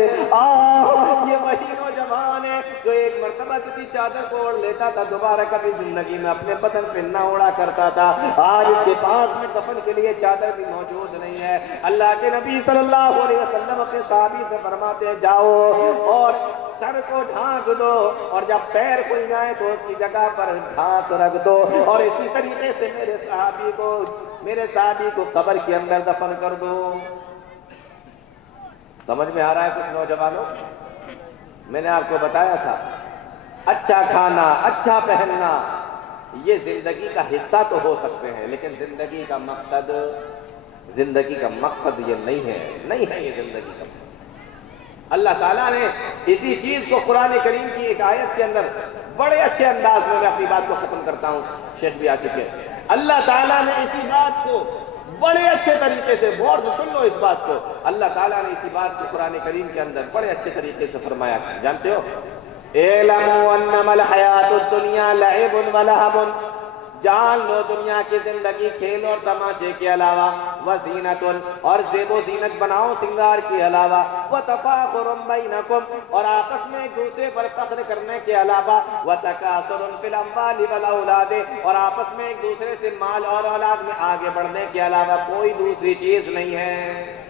یہ وہی نوجوان ہے جو ایک مرتبہ کسی چادر کو اوڑھ لیتا تھا دوبارہ کبھی زندگی میں اپنے بدن پہ نہ اوڑا کرتا تھا، آج اس کے پاس میں کفن کے لیے چادر بھی موجود نہیں ہے۔ اللہ کے نبی صلی اللہ علیہ وسلم اپنے صحابی سے فرماتے ہیں جاؤ اور سر کو ڈھانک دو اور جب پیر کھل جائے تو اس کی جگہ پر گھاس رکھ دو، اور اسی طریقے سے میرے صحابی کو قبر کے اندر دفن کر دو۔ سمجھ میں آ رہا ہے کچھ نوجوانوں؟ میں نے آپ کو بتایا تھا اچھا کھانا، اچھا پہننا یہ زندگی کا حصہ تو ہو سکتے ہیں، لیکن زندگی کا مقصد یہ نہیں ہے یہ زندگی کا مقصد۔ اللہ تعالیٰ نے اسی چیز کو قرآن کریم کی ایک آیت کے اندر بڑے اچھے انداز میں اپنی بات کو ختم کرتا ہوں، شیخ بھی آ چکے ہیں۔ اللہ تعالیٰ نے اسی بات کو بڑے اچھے طریقے سے، غور سے سن لو اس بات کو، اللہ تعالیٰ نے اسی بات کو قرآن کریم کے اندر بڑے اچھے طریقے سے فرمایا۔ جانتے ہو اعلموا انما الحیات الدنیا لعب و لہو، جان لو دنیا کی زندگی کھیل اور تماشے کے علاوہ، وزینت اور زیب و زینت بناؤ سنگار کے علاوہ، وتفاخر بینکم اور آپس میں ایک دوسرے پر فخر کرنے کے علاوہ، وتکاثر فی الاموال والاولاد اور آپس میں ایک دوسرے سے مال اور اولاد میں آگے بڑھنے کے علاوہ کوئی دوسری چیز نہیں ہے۔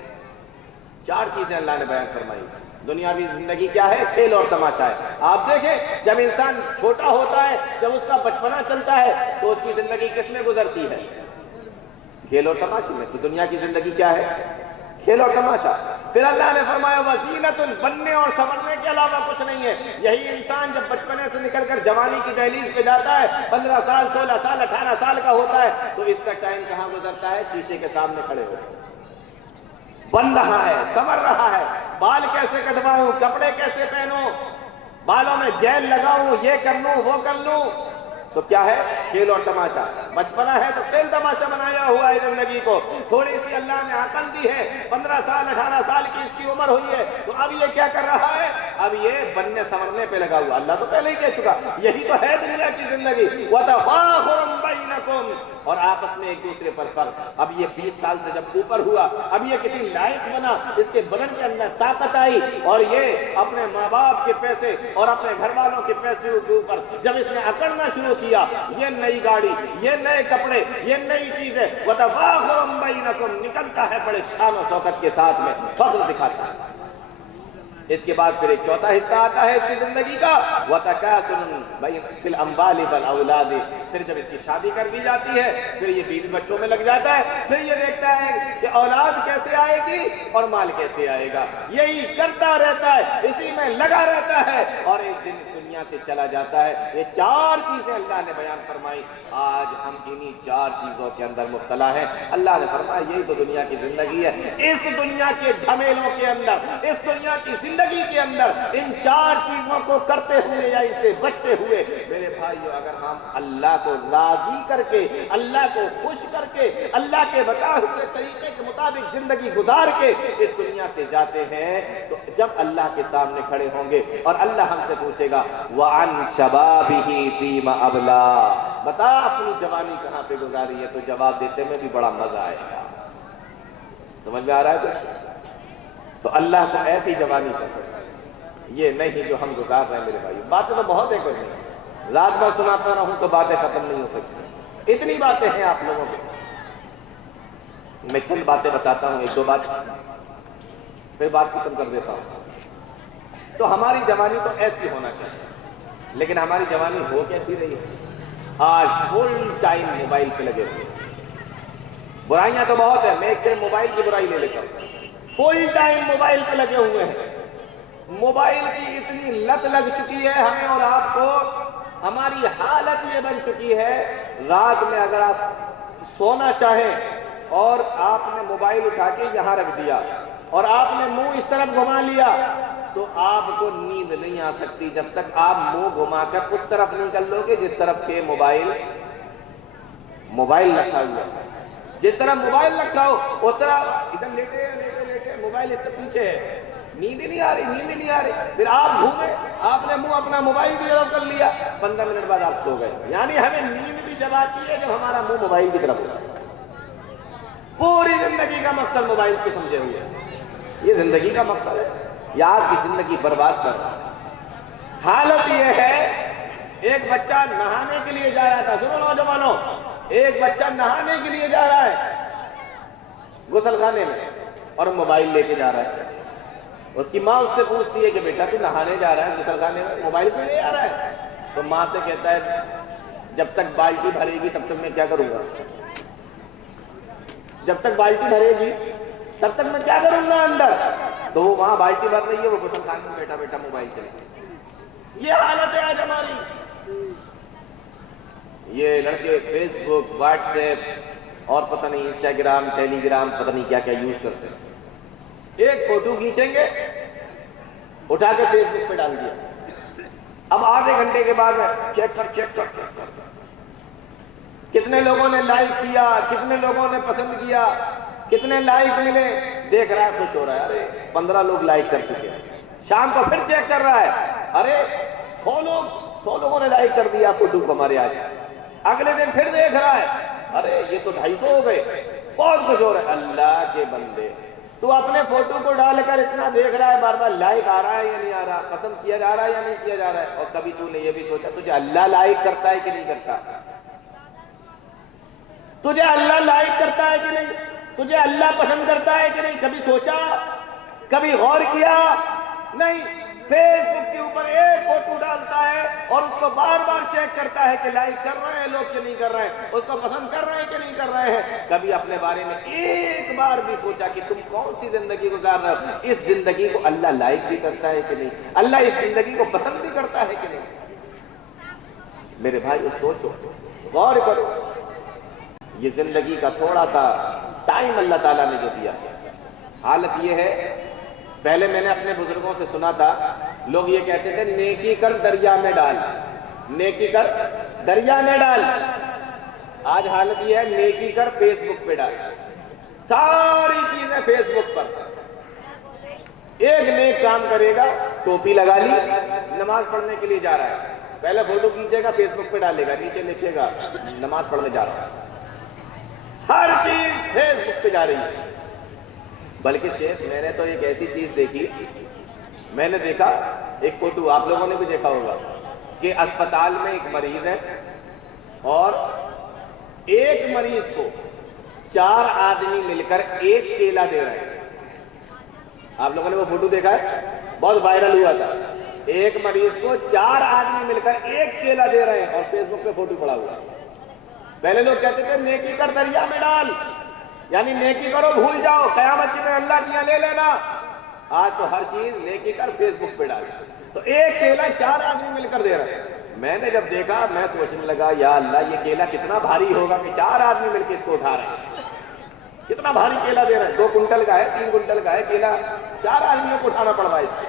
چار چیزیں اللہ نے بیان فرمائی۔ دنیاوی زندگی کیا ہے؟ کھیل اور تماشا ہے۔ آپ دیکھیں جب انسان چھوٹا ہوتا ہے، جب اس کا بچپنا چلتا ہے تو اس کی زندگی کس میں گزرتی ہے؟ کھیل اور تماشے میں۔ تو دنیا کی زندگی کیا ہے؟ کھیل اور تماشا۔ پھر اللہ نے فرمایا وزینت، بننے اور سنورنے کے علاوہ کچھ نہیں ہے۔ یہی انسان جب بچپنے سے نکل کر جوانی کی دہلیز پہ جاتا ہے، 15 سال 16 سال 18 سال کا ہوتا ہے، تو اس کا ٹائم کہاں گزرتا ہے؟ شیشے کے سامنے کھڑے ہو، بن رہا ہے، سنور رہا ہے، بال کیسے کٹواؤں، کپڑے کیسے پہنوں، بالوں میں جیل لگاؤں، یہ کر لوں وہ کر لوں۔ تو کیا ہے؟ کھیل اور تماشا۔ بچپنا ہے تو کھیل تماشا بنایا ہوا ہے زندگی کو۔ تھوڑی سی اللہ نے عقل دی ہے، 15 سال 18 سال کی اس کی عمر ہوئی ہے، تو اب یہ کیا کر رہا ہے؟ اب یہ بننے سنورنے پہ لگا ہوا۔ اللہ تو پہلے ہی کہہ چکا یہی تو ہے دنیا کی زندگی، وَتَفَاخُرٌ بَيْنَكُمْ اور آپس میں ایک دوسرے پر فرق۔ اب یہ 20 سال سے جب اوپر ہوا، اب یہ کسی لائق بنا، اس کے بدن کے اندر طاقت آئی، اور یہ اپنے ماں باپ کے پیسے اور اپنے گھر والوں کے پیسے کے اوپر جب اس نے اکڑنا شروع کیا، یہ نئی گاڑی، یہ نئے کپڑے، یہ نئی چیزیں، وَتَفَاخُرٌ بَيْنَكُمْ نکلتا ہے بڑے شان و شوکت کے ساتھ میں، فخر دکھاتا ہے۔ اس کے بعد پھر ایک چوتھا حصہ آتا ہے اس کی زندگی کا، وَتَكَاثُرٌ فِي الْأَمْوَالِ وَالْأَوْلَادِ پھر جب اس کی شادی کر دی جاتی ہے، پھر یہ بیوی بچوں میں لگ جاتا ہے، پھر یہ دیکھتا ہے کہ اولاد کیسے آئے گی اور مال کیسے آئے گا، یہی کرتا رہتا ہے، اسی میں لگا رہتا ہے، اور ایک دن اس دنیا سے چلا جاتا ہے۔ یہ چار چیزیں اللہ نے بیان فرمائی، آج ہم انہی چار چیزوں کے اندر مبتلا ہیں۔ اللہ نے فرمایا یہی تو دنیا کی زندگی ہے۔ اس دنیا کے جھمیلوں کے اندر، اس دنیا کی زندگی کے اندر ان چار چیزوں کو کرتے ہوئے یا اس سے بچتے ہوئے، میرے بھائیو اگر ہم اللہ کو راضی کر کے، اللہ کو خوش کر کے، اللہ کے بتائے ہوئے طریقے کے مطابق زندگی گزار کے اس دنیا سے جاتے ہیں، تو جب اللہ کے سامنے کھڑے ہوں گے اور اللہ ہم سے پوچھے گا وَعَنْ شَبَابِهِ فِيمَ أَبْلَى بتا اپنی جوانی کہاں پہ گزاری ہے، تو جواب دیتے میں بھی بڑا مزہ آئے گا۔ سمجھ میں آ رہا ہے کچھ؟ تو اللہ کو ایسی جوانی پسند ہے، یہ نہیں جو ہم گزار رہے ہیں میرے بھائی۔ باتیں تو بہت ہے، کوئی نہیں، رات بھر سناتا رہوں تو باتیں ختم نہیں ہو سکتی، اتنی باتیں ہیں آپ لوگوں کی۔ میں چند باتیں بتاتا ہوں، ایک دو بات پھر بات ختم کر دیتا ہوں۔ تو ہماری جوانی تو ایسی ہونا چاہیے، لیکن ہماری جوانی ہو کیسی رہی ہے؟ آج فل ٹائم موبائل پہ لگے ہوئے۔ برائیاں تو بہت ہیں، میں ایک صرف موبائل کی برائی لے لیتا ہوں۔ فل ٹائم موبائل پہ لگے ہوئے ہیں، موبائل کی اتنی لت لگ چکی ہے ہمیں اور آپ کو، ہماری حالت یہ بن چکی ہے، رات میں اگر آپ سونا چاہیں اور آپ نے موبائل اٹھا کے یہاں رکھ دیا اور آپ نے منہ اس طرف گھما لیا، تو آپ کو نیند نہیں آ سکتی جب تک آپ منہ گھما کر اس طرف نہیں کر لو گے جس طرف کے موبائل رکھا ہوا ہے۔ جس طرح موبائل رکھا ہو اس طرح ادھر لیٹے موبائل اس سے پیچھے ہے، نیند ہی نہیں آ رہی، نیند ہی نہیں آ رہی۔ پھر آپ گھومے، آپ نے منہ اپنا موبائل کی طرف کر لیا، 15 منٹ بعد آپ سو گئے۔ یعنی ہمیں نیند بھی جب آتی ہے جب ہمارا منہ موبائل کی طرف ہوتا ہے۔ پوری زندگی کا مقصد موبائل کو سمجھے ہوئے، یہ زندگی کا مقصد ہے، یا آپ کی زندگی برباد کر رہا ہے۔ حالت یہ ہے ایک بچہ نہانے کے لیے جا رہا تھا، سنو نوجوانوں، ایک بچہ نہانے کے لیے جا رہا ہے غسل خانے میں اور موبائل لے کے جا رہا ہے. اس کی ماں اس سے پوچھتی ہے کہ بیٹا تو نہانے جا رہا ہے غسل خانے میں، موبائل کیوں لے آ رہا ہے؟ تو ماں سے کہتا ہے جب تک بالٹی بھرے گی تب تک میں کیا کروں گا، جب تک بالٹی بھرے گی تب تک میں کیا کروں گا اندر. تو وہ وہاں بالٹی بھر رہی ہے، وہ غسل خانے میں بیٹھا بیٹھا موبائل چلا. یہ حالت ہے آج ہماری. یہ لڑکے فیس بک، واٹس ایپ اور پتہ نہیں انسٹاگرام، ٹیلی گرام، پتہ نہیں کیا کیا یوز کرتے ہیں. ایک فوٹو کھینچیں گے، اٹھا کے فیس بک پہ ڈال دیا. اب آدھے گھنٹے کے بعد چیک کر کتنے لوگوں نے لائک کیا، کتنے لوگوں نے پسند کیا، کتنے لائک ملے. دیکھ رہا ہے، خوش ہو رہا ہے، ارے 15 لوگ لائک کر چکے ہیں. شام کو پھر چیک کر رہا ہے، ارے 100 لوگوں نے لائک کر دیا فوٹو کو ہمارے آج. اگلے دن پھر دیکھ رہا ہے، ارے یہ تو 250 ہو گئے. بہت خوش ہو رہا ہے. اللہ کے بندے، تو اپنے فوٹو کو ڈال کر اتنا دیکھ رہا ہے، بار بار لائک آ رہا ہے یا نہیں آ رہا، پسند کیا جا رہا ہے یا نہیں کیا جا رہا ہے. اور کبھی تو نے یہ بھی سوچا تجھے اللہ لائک کرتا ہے کہ نہیں کرتا؟ تجھے اللہ لائک کرتا ہے کہ نہیں؟ تجھے اللہ پسند کرتا ہے کہ نہیں؟ کبھی سوچا؟ کبھی غور کیا؟ نہیں. فیس بک کے اوپر ایک فوٹو ڈالتا ہے اور اس کو بار بار چیک کرتا ہے کہ لائک کر رہے ہیں لوگ کہ نہیں کر رہے ہیں، اس کو پسند کر رہے ہیں کہ نہیں کر رہے ہیں. کبھی اپنے بارے میں ایک بار بھی سوچا کہ تم کون سی زندگی گزار رہے ہو؟ اس زندگی کو اللہ لائک بھی کرتا ہے کہ نہیں؟ اللہ اس زندگی کو پسند بھی کرتا ہے کہ نہیں؟ میرے بھائی سوچو، غور کرو. یہ زندگی کا تھوڑا سا ٹائم اللہ تعالیٰ نے جو دیا ہے. حالت یہ ہے، پہلے میں نے اپنے بزرگوں سے سنا تھا، لوگ یہ کہتے تھے نیکی کر دریا میں ڈال، نیکی کر دریا میں ڈال. آج حالت یہ ہے نیکی کر فیس بک پہ ڈال. ساری چیزیں فیس بک پر. ایک نیک کام کرے گا، ٹوپی لگا لی، نماز پڑھنے کے لیے جا رہا ہے، پہلے فوٹو کھینچے گا فیس بک پہ ڈالے گا، نیچے لکھے گا نماز پڑھنے جا رہا ہے. ہر چیز فیس بک پہ جا رہی ہے. بلکہ شیخ میں نے تو ایک ایسی چیز دیکھی، میں نے دیکھا ایک فوٹو، آپ لوگوں نے بھی دیکھا ہوگا، کہ اسپتال میں ایک مریض ہے اور ایک مریض کو 4 آدمی مل کر ایک کیلا دے رہے ہیں. آپ لوگوں نے وہ فوٹو دیکھا ہے؟ بہت وائرل ہوا تھا. ایک مریض کو 4 آدمی مل کر ایک کیلا دے رہے ہیں اور فیس بک پہ فوٹو پڑا ہوا ہے. پہلے لوگ کہتے تھے نیکی کر دریا میں ڈال، یعنی نیکی کرو بھول جاؤ، قیامت کی میں اللہ کیا لے لینا. آج تو ہر چیز نیکی کر فیس بک پہ ڈال. تو ایک کیلا 4 آدمی مل کر دے رہے ہیں. میں نے جب دیکھا میں سوچنے لگا یا اللہ یہ کیلا کتنا بھاری ہوگا کہ 4 آدمی مل کے اس کو اٹھا رہے ہیں. کتنا بھاری کیلا دے رہے ہیں، 2 کنٹل کا ہے، 3 کنٹل کا ہے کیلا، 4 آدمیوں کو اٹھانا پڑ رہا ہے اس کو.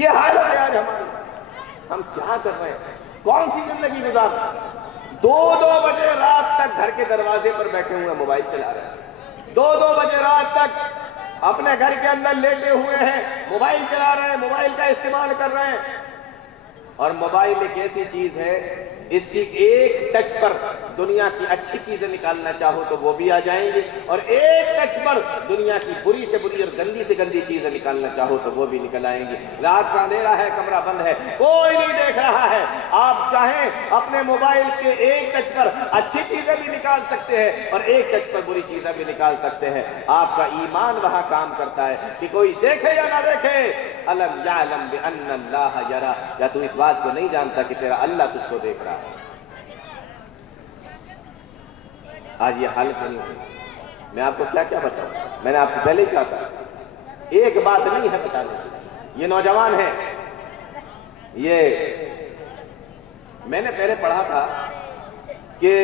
یہ حالت ہے آج ہماری. ہم کیا کر رہے ہیں؟ کون سی زندگی گزار رہے ہیں؟ 2 بجے رات تک گھر کے دروازے پر بیٹھے ہوئے موبائل چلا رہے ہیں. 2 بجے رات تک اپنے گھر کے اندر لیٹے ہوئے ہیں، موبائل چلا رہے ہیں، موبائل کا استعمال کر رہے ہیں. اور موبائل ایک ایسی چیز ہے، اس کی ایک ٹچ پر دنیا کی اچھی چیزیں نکالنا چاہو تو وہ بھی آ جائیں گی، اور ایک ٹچ پر دنیا کی بری سے بری اور گندی سے گندی چیزیں نکالنا چاہو تو وہ بھی نکل آئیں گی. رات کا اندھیرا ہے، کمرہ بند ہے، کوئی نہیں دیکھ رہا ہے. آپ چاہیں اپنے موبائل کے ایک ٹچ پر اچھی چیزیں بھی نکال سکتے ہیں اور ایک ٹچ پر بری چیزیں بھی نکال سکتے ہیں. آپ کا ایمان وہاں کام کرتا ہے کہ کوئی دیکھے یا نہ دیکھے. الم یعلم بان اللہ یری، یا تو اس بات کو نہیں جانتا کہ تیرا اللہ تجھ کو دیکھ رہا ہے. آج یہ حالت نہیں ہوئی. میں آپ کو کیا کیا بتاؤں؟ میں نے آپ سے پہلے ہی کہا تھا ایک بات نہیں ہے بتانے کی. یہ نوجوان ہیں، یہ میں نے پہلے پڑھا تھا کہ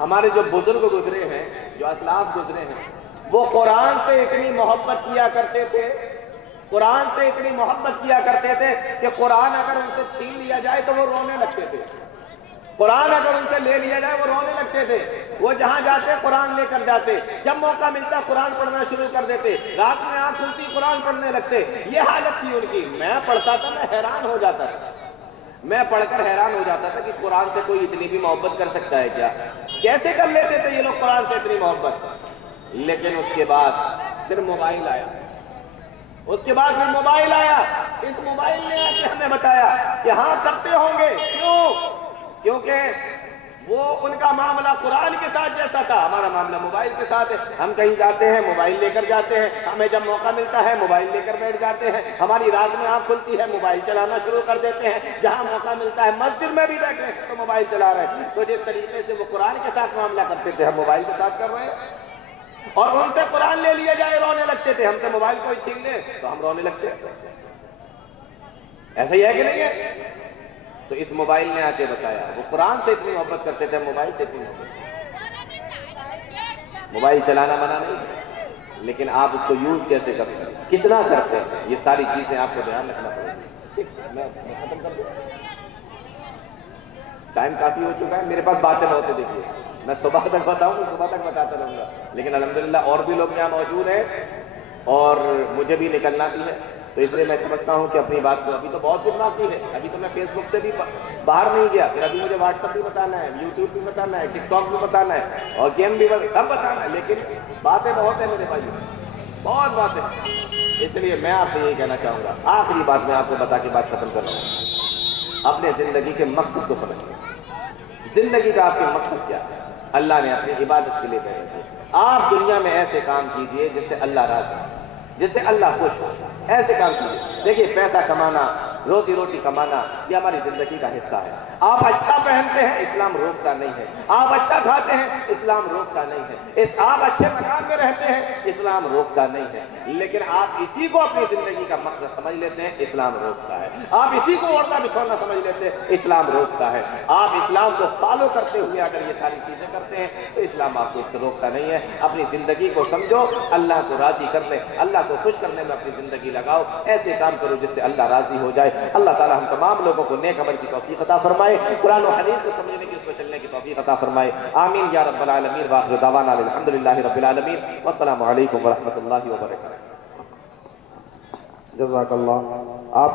ہمارے جو بزرگ گزرے ہیں، جو اسلاف گزرے ہیں، وہ قرآن سے اتنی محبت کیا کرتے تھے، قرآن سے اتنی محبت کیا کرتے تھے کہ قرآن اگر ان سے چھین لیا جائے تو وہ رونے لگتے تھے. قرآن اگر ان سے لے لیا جائے وہ رونے لگتے تھے. وہ جہاں جاتے قرآن لے کر جاتے، جب موقع ملتا قرآن پڑھنا شروع کر دیتے، رات میں آنکھ کھلتی قرآن پڑھنے لگتے. یہ حالت تھی ان کی. میں پڑھتا تھا، میں حیران ہو جاتا تھا. میں پڑھ کر حیران ہو جاتا تھا کہ قرآن سے کوئی اتنی بھی محبت کر سکتا ہے کیا؟ کیسے کر لیتے تھے یہ لوگ قرآن سے اتنی محبت؟ لیکن اس کے بعد پھر موبائل آیا. اس کے بعد پھر موبائل آیا. اس موبائل نے آ کے ہمیں بتایا کہ ہاں کرتے ہوں گے. کیوں؟ کیونکہ وہ ان کا معاملہ قرآن کے ساتھ جیسا تھا، ہمارا معاملہ موبائل کے ساتھ ہے. ہم کہیں جاتے ہیں موبائل لے کر جاتے ہیں، ہمیں جب موقع ملتا ہے موبائل لے کر بیٹھ جاتے ہیں. ہماری رات میں آنکھ کھلتی ہے موبائل چلانا شروع کر دیتے ہیں. جہاں موقع ملتا ہے مسجد میں بھی بیٹھے ہیں تو موبائل چلا رہے ہیں. تو جس طریقے سے وہ قرآن کے ساتھ معاملہ کرتے تھے ہم موبائل کے ساتھ کر رہے ہیں. اور ان سے قرآن لے لیا جائے رونے لگتے تھے، ہم سے موبائل کوئی چھین لے تو ہم رونے لگتے. ایسا ہی ہے کہ نہیں ہے؟ تو اس موبائل نے آ کے بتایا، وہ قرآن سے اتنی محبت کرتے تھے، موبائل سے اتنی محبت. موبائل چلانا منع نہیں، لیکن آپ اس کو یوز کیسے کرتے ہیں، کتنا کرتے ہیں، یہ ساری چیزیں آپ کو دھیان رکھنا پڑے گی. میں ختم کر دوں، ٹائم کافی ہو چکا ہے. میرے پاس باتیں بہت ہیں، دیکھیے میں صبح تک بتاؤں گا، صبح تک بتاتا رہوں گا، لیکن الحمدللہ اور بھی لوگ یہاں موجود ہیں اور مجھے بھی نکلنا بھی ہے. تو اس لیے میں سمجھتا ہوں کہ اپنی بات کو، ابھی تو بہت کچھ باقی ہے. ابھی تو میں فیس بک سے بھی باہر نہیں گیا، پھر ابھی مجھے واٹس ایپ بھی بتانا ہے، یوٹیوب بھی بتانا ہے، ٹک ٹاک بھی بتانا ہے، اور گیم بھی سب بتانا ہے. لیکن باتیں بہت ہیں میرے بھائی، بہت باتیں. اس لیے میں آپ سے یہی کہنا چاہوں گا، آخری بات میں آپ کو بتا کے بات ختم کر رہا ہوں. اپنے زندگی کے مقصد کو سمجھیں. زندگی کا آپ کے مقصد کیا ہے؟ اللہ نے اپنی عبادت کے لیے پیدا کیا. آپ دنیا میں ایسے کام کیجئے جس سے اللہ راضی ہو، جس سے اللہ خوش ہو. ایسے کام کیجئے. دیکھیے پیسہ کمانا، روزی روٹی کمانا یہ ہماری زندگی کا حصہ ہے. آپ اچھا پہنتے ہیں اسلام روکتا نہیں ہے، آپ اچھا کھاتے ہیں اسلام روکتا نہیں ہے، آپ اچھے مکان میں رہتے ہیں اسلام روکتا نہیں ہے. لیکن آپ اسی کو اپنی زندگی کا مقصد سمجھ لیتے ہیں، اسلام روکتا ہے. آپ اسی کو اوڑھنا بچھونا سمجھ لیتے ہیں، اسلام روکتا ہے. آپ اسلام کو فالو کرتے ہوئے اگر یہ ساری چیزیں کرتے ہیں تو اسلام آپ کو اس سے روکتا نہیں ہے. اپنی زندگی کو سمجھو، اللہ کو راضی کرنے، اللہ کو خوش کرنے میں اپنی زندگی لگاؤ. ایسے کام کرو جس سے اللہ راضی ہو جائے. اللہ تعالی ہم تمام لوگوں کو نیک عمل کی توفیق عطا فرمائے، قرآن و حدیث کو سمجھنے کی، اس پر چلنے کی توفیق عطا فرمائے. آمین یا رب العالمین. وآخر دعوانا الحمدللہ رب العالمین. والسلام علیکم ورحمۃ اللہ وبرکاتہ. جزاک اللہ. آپ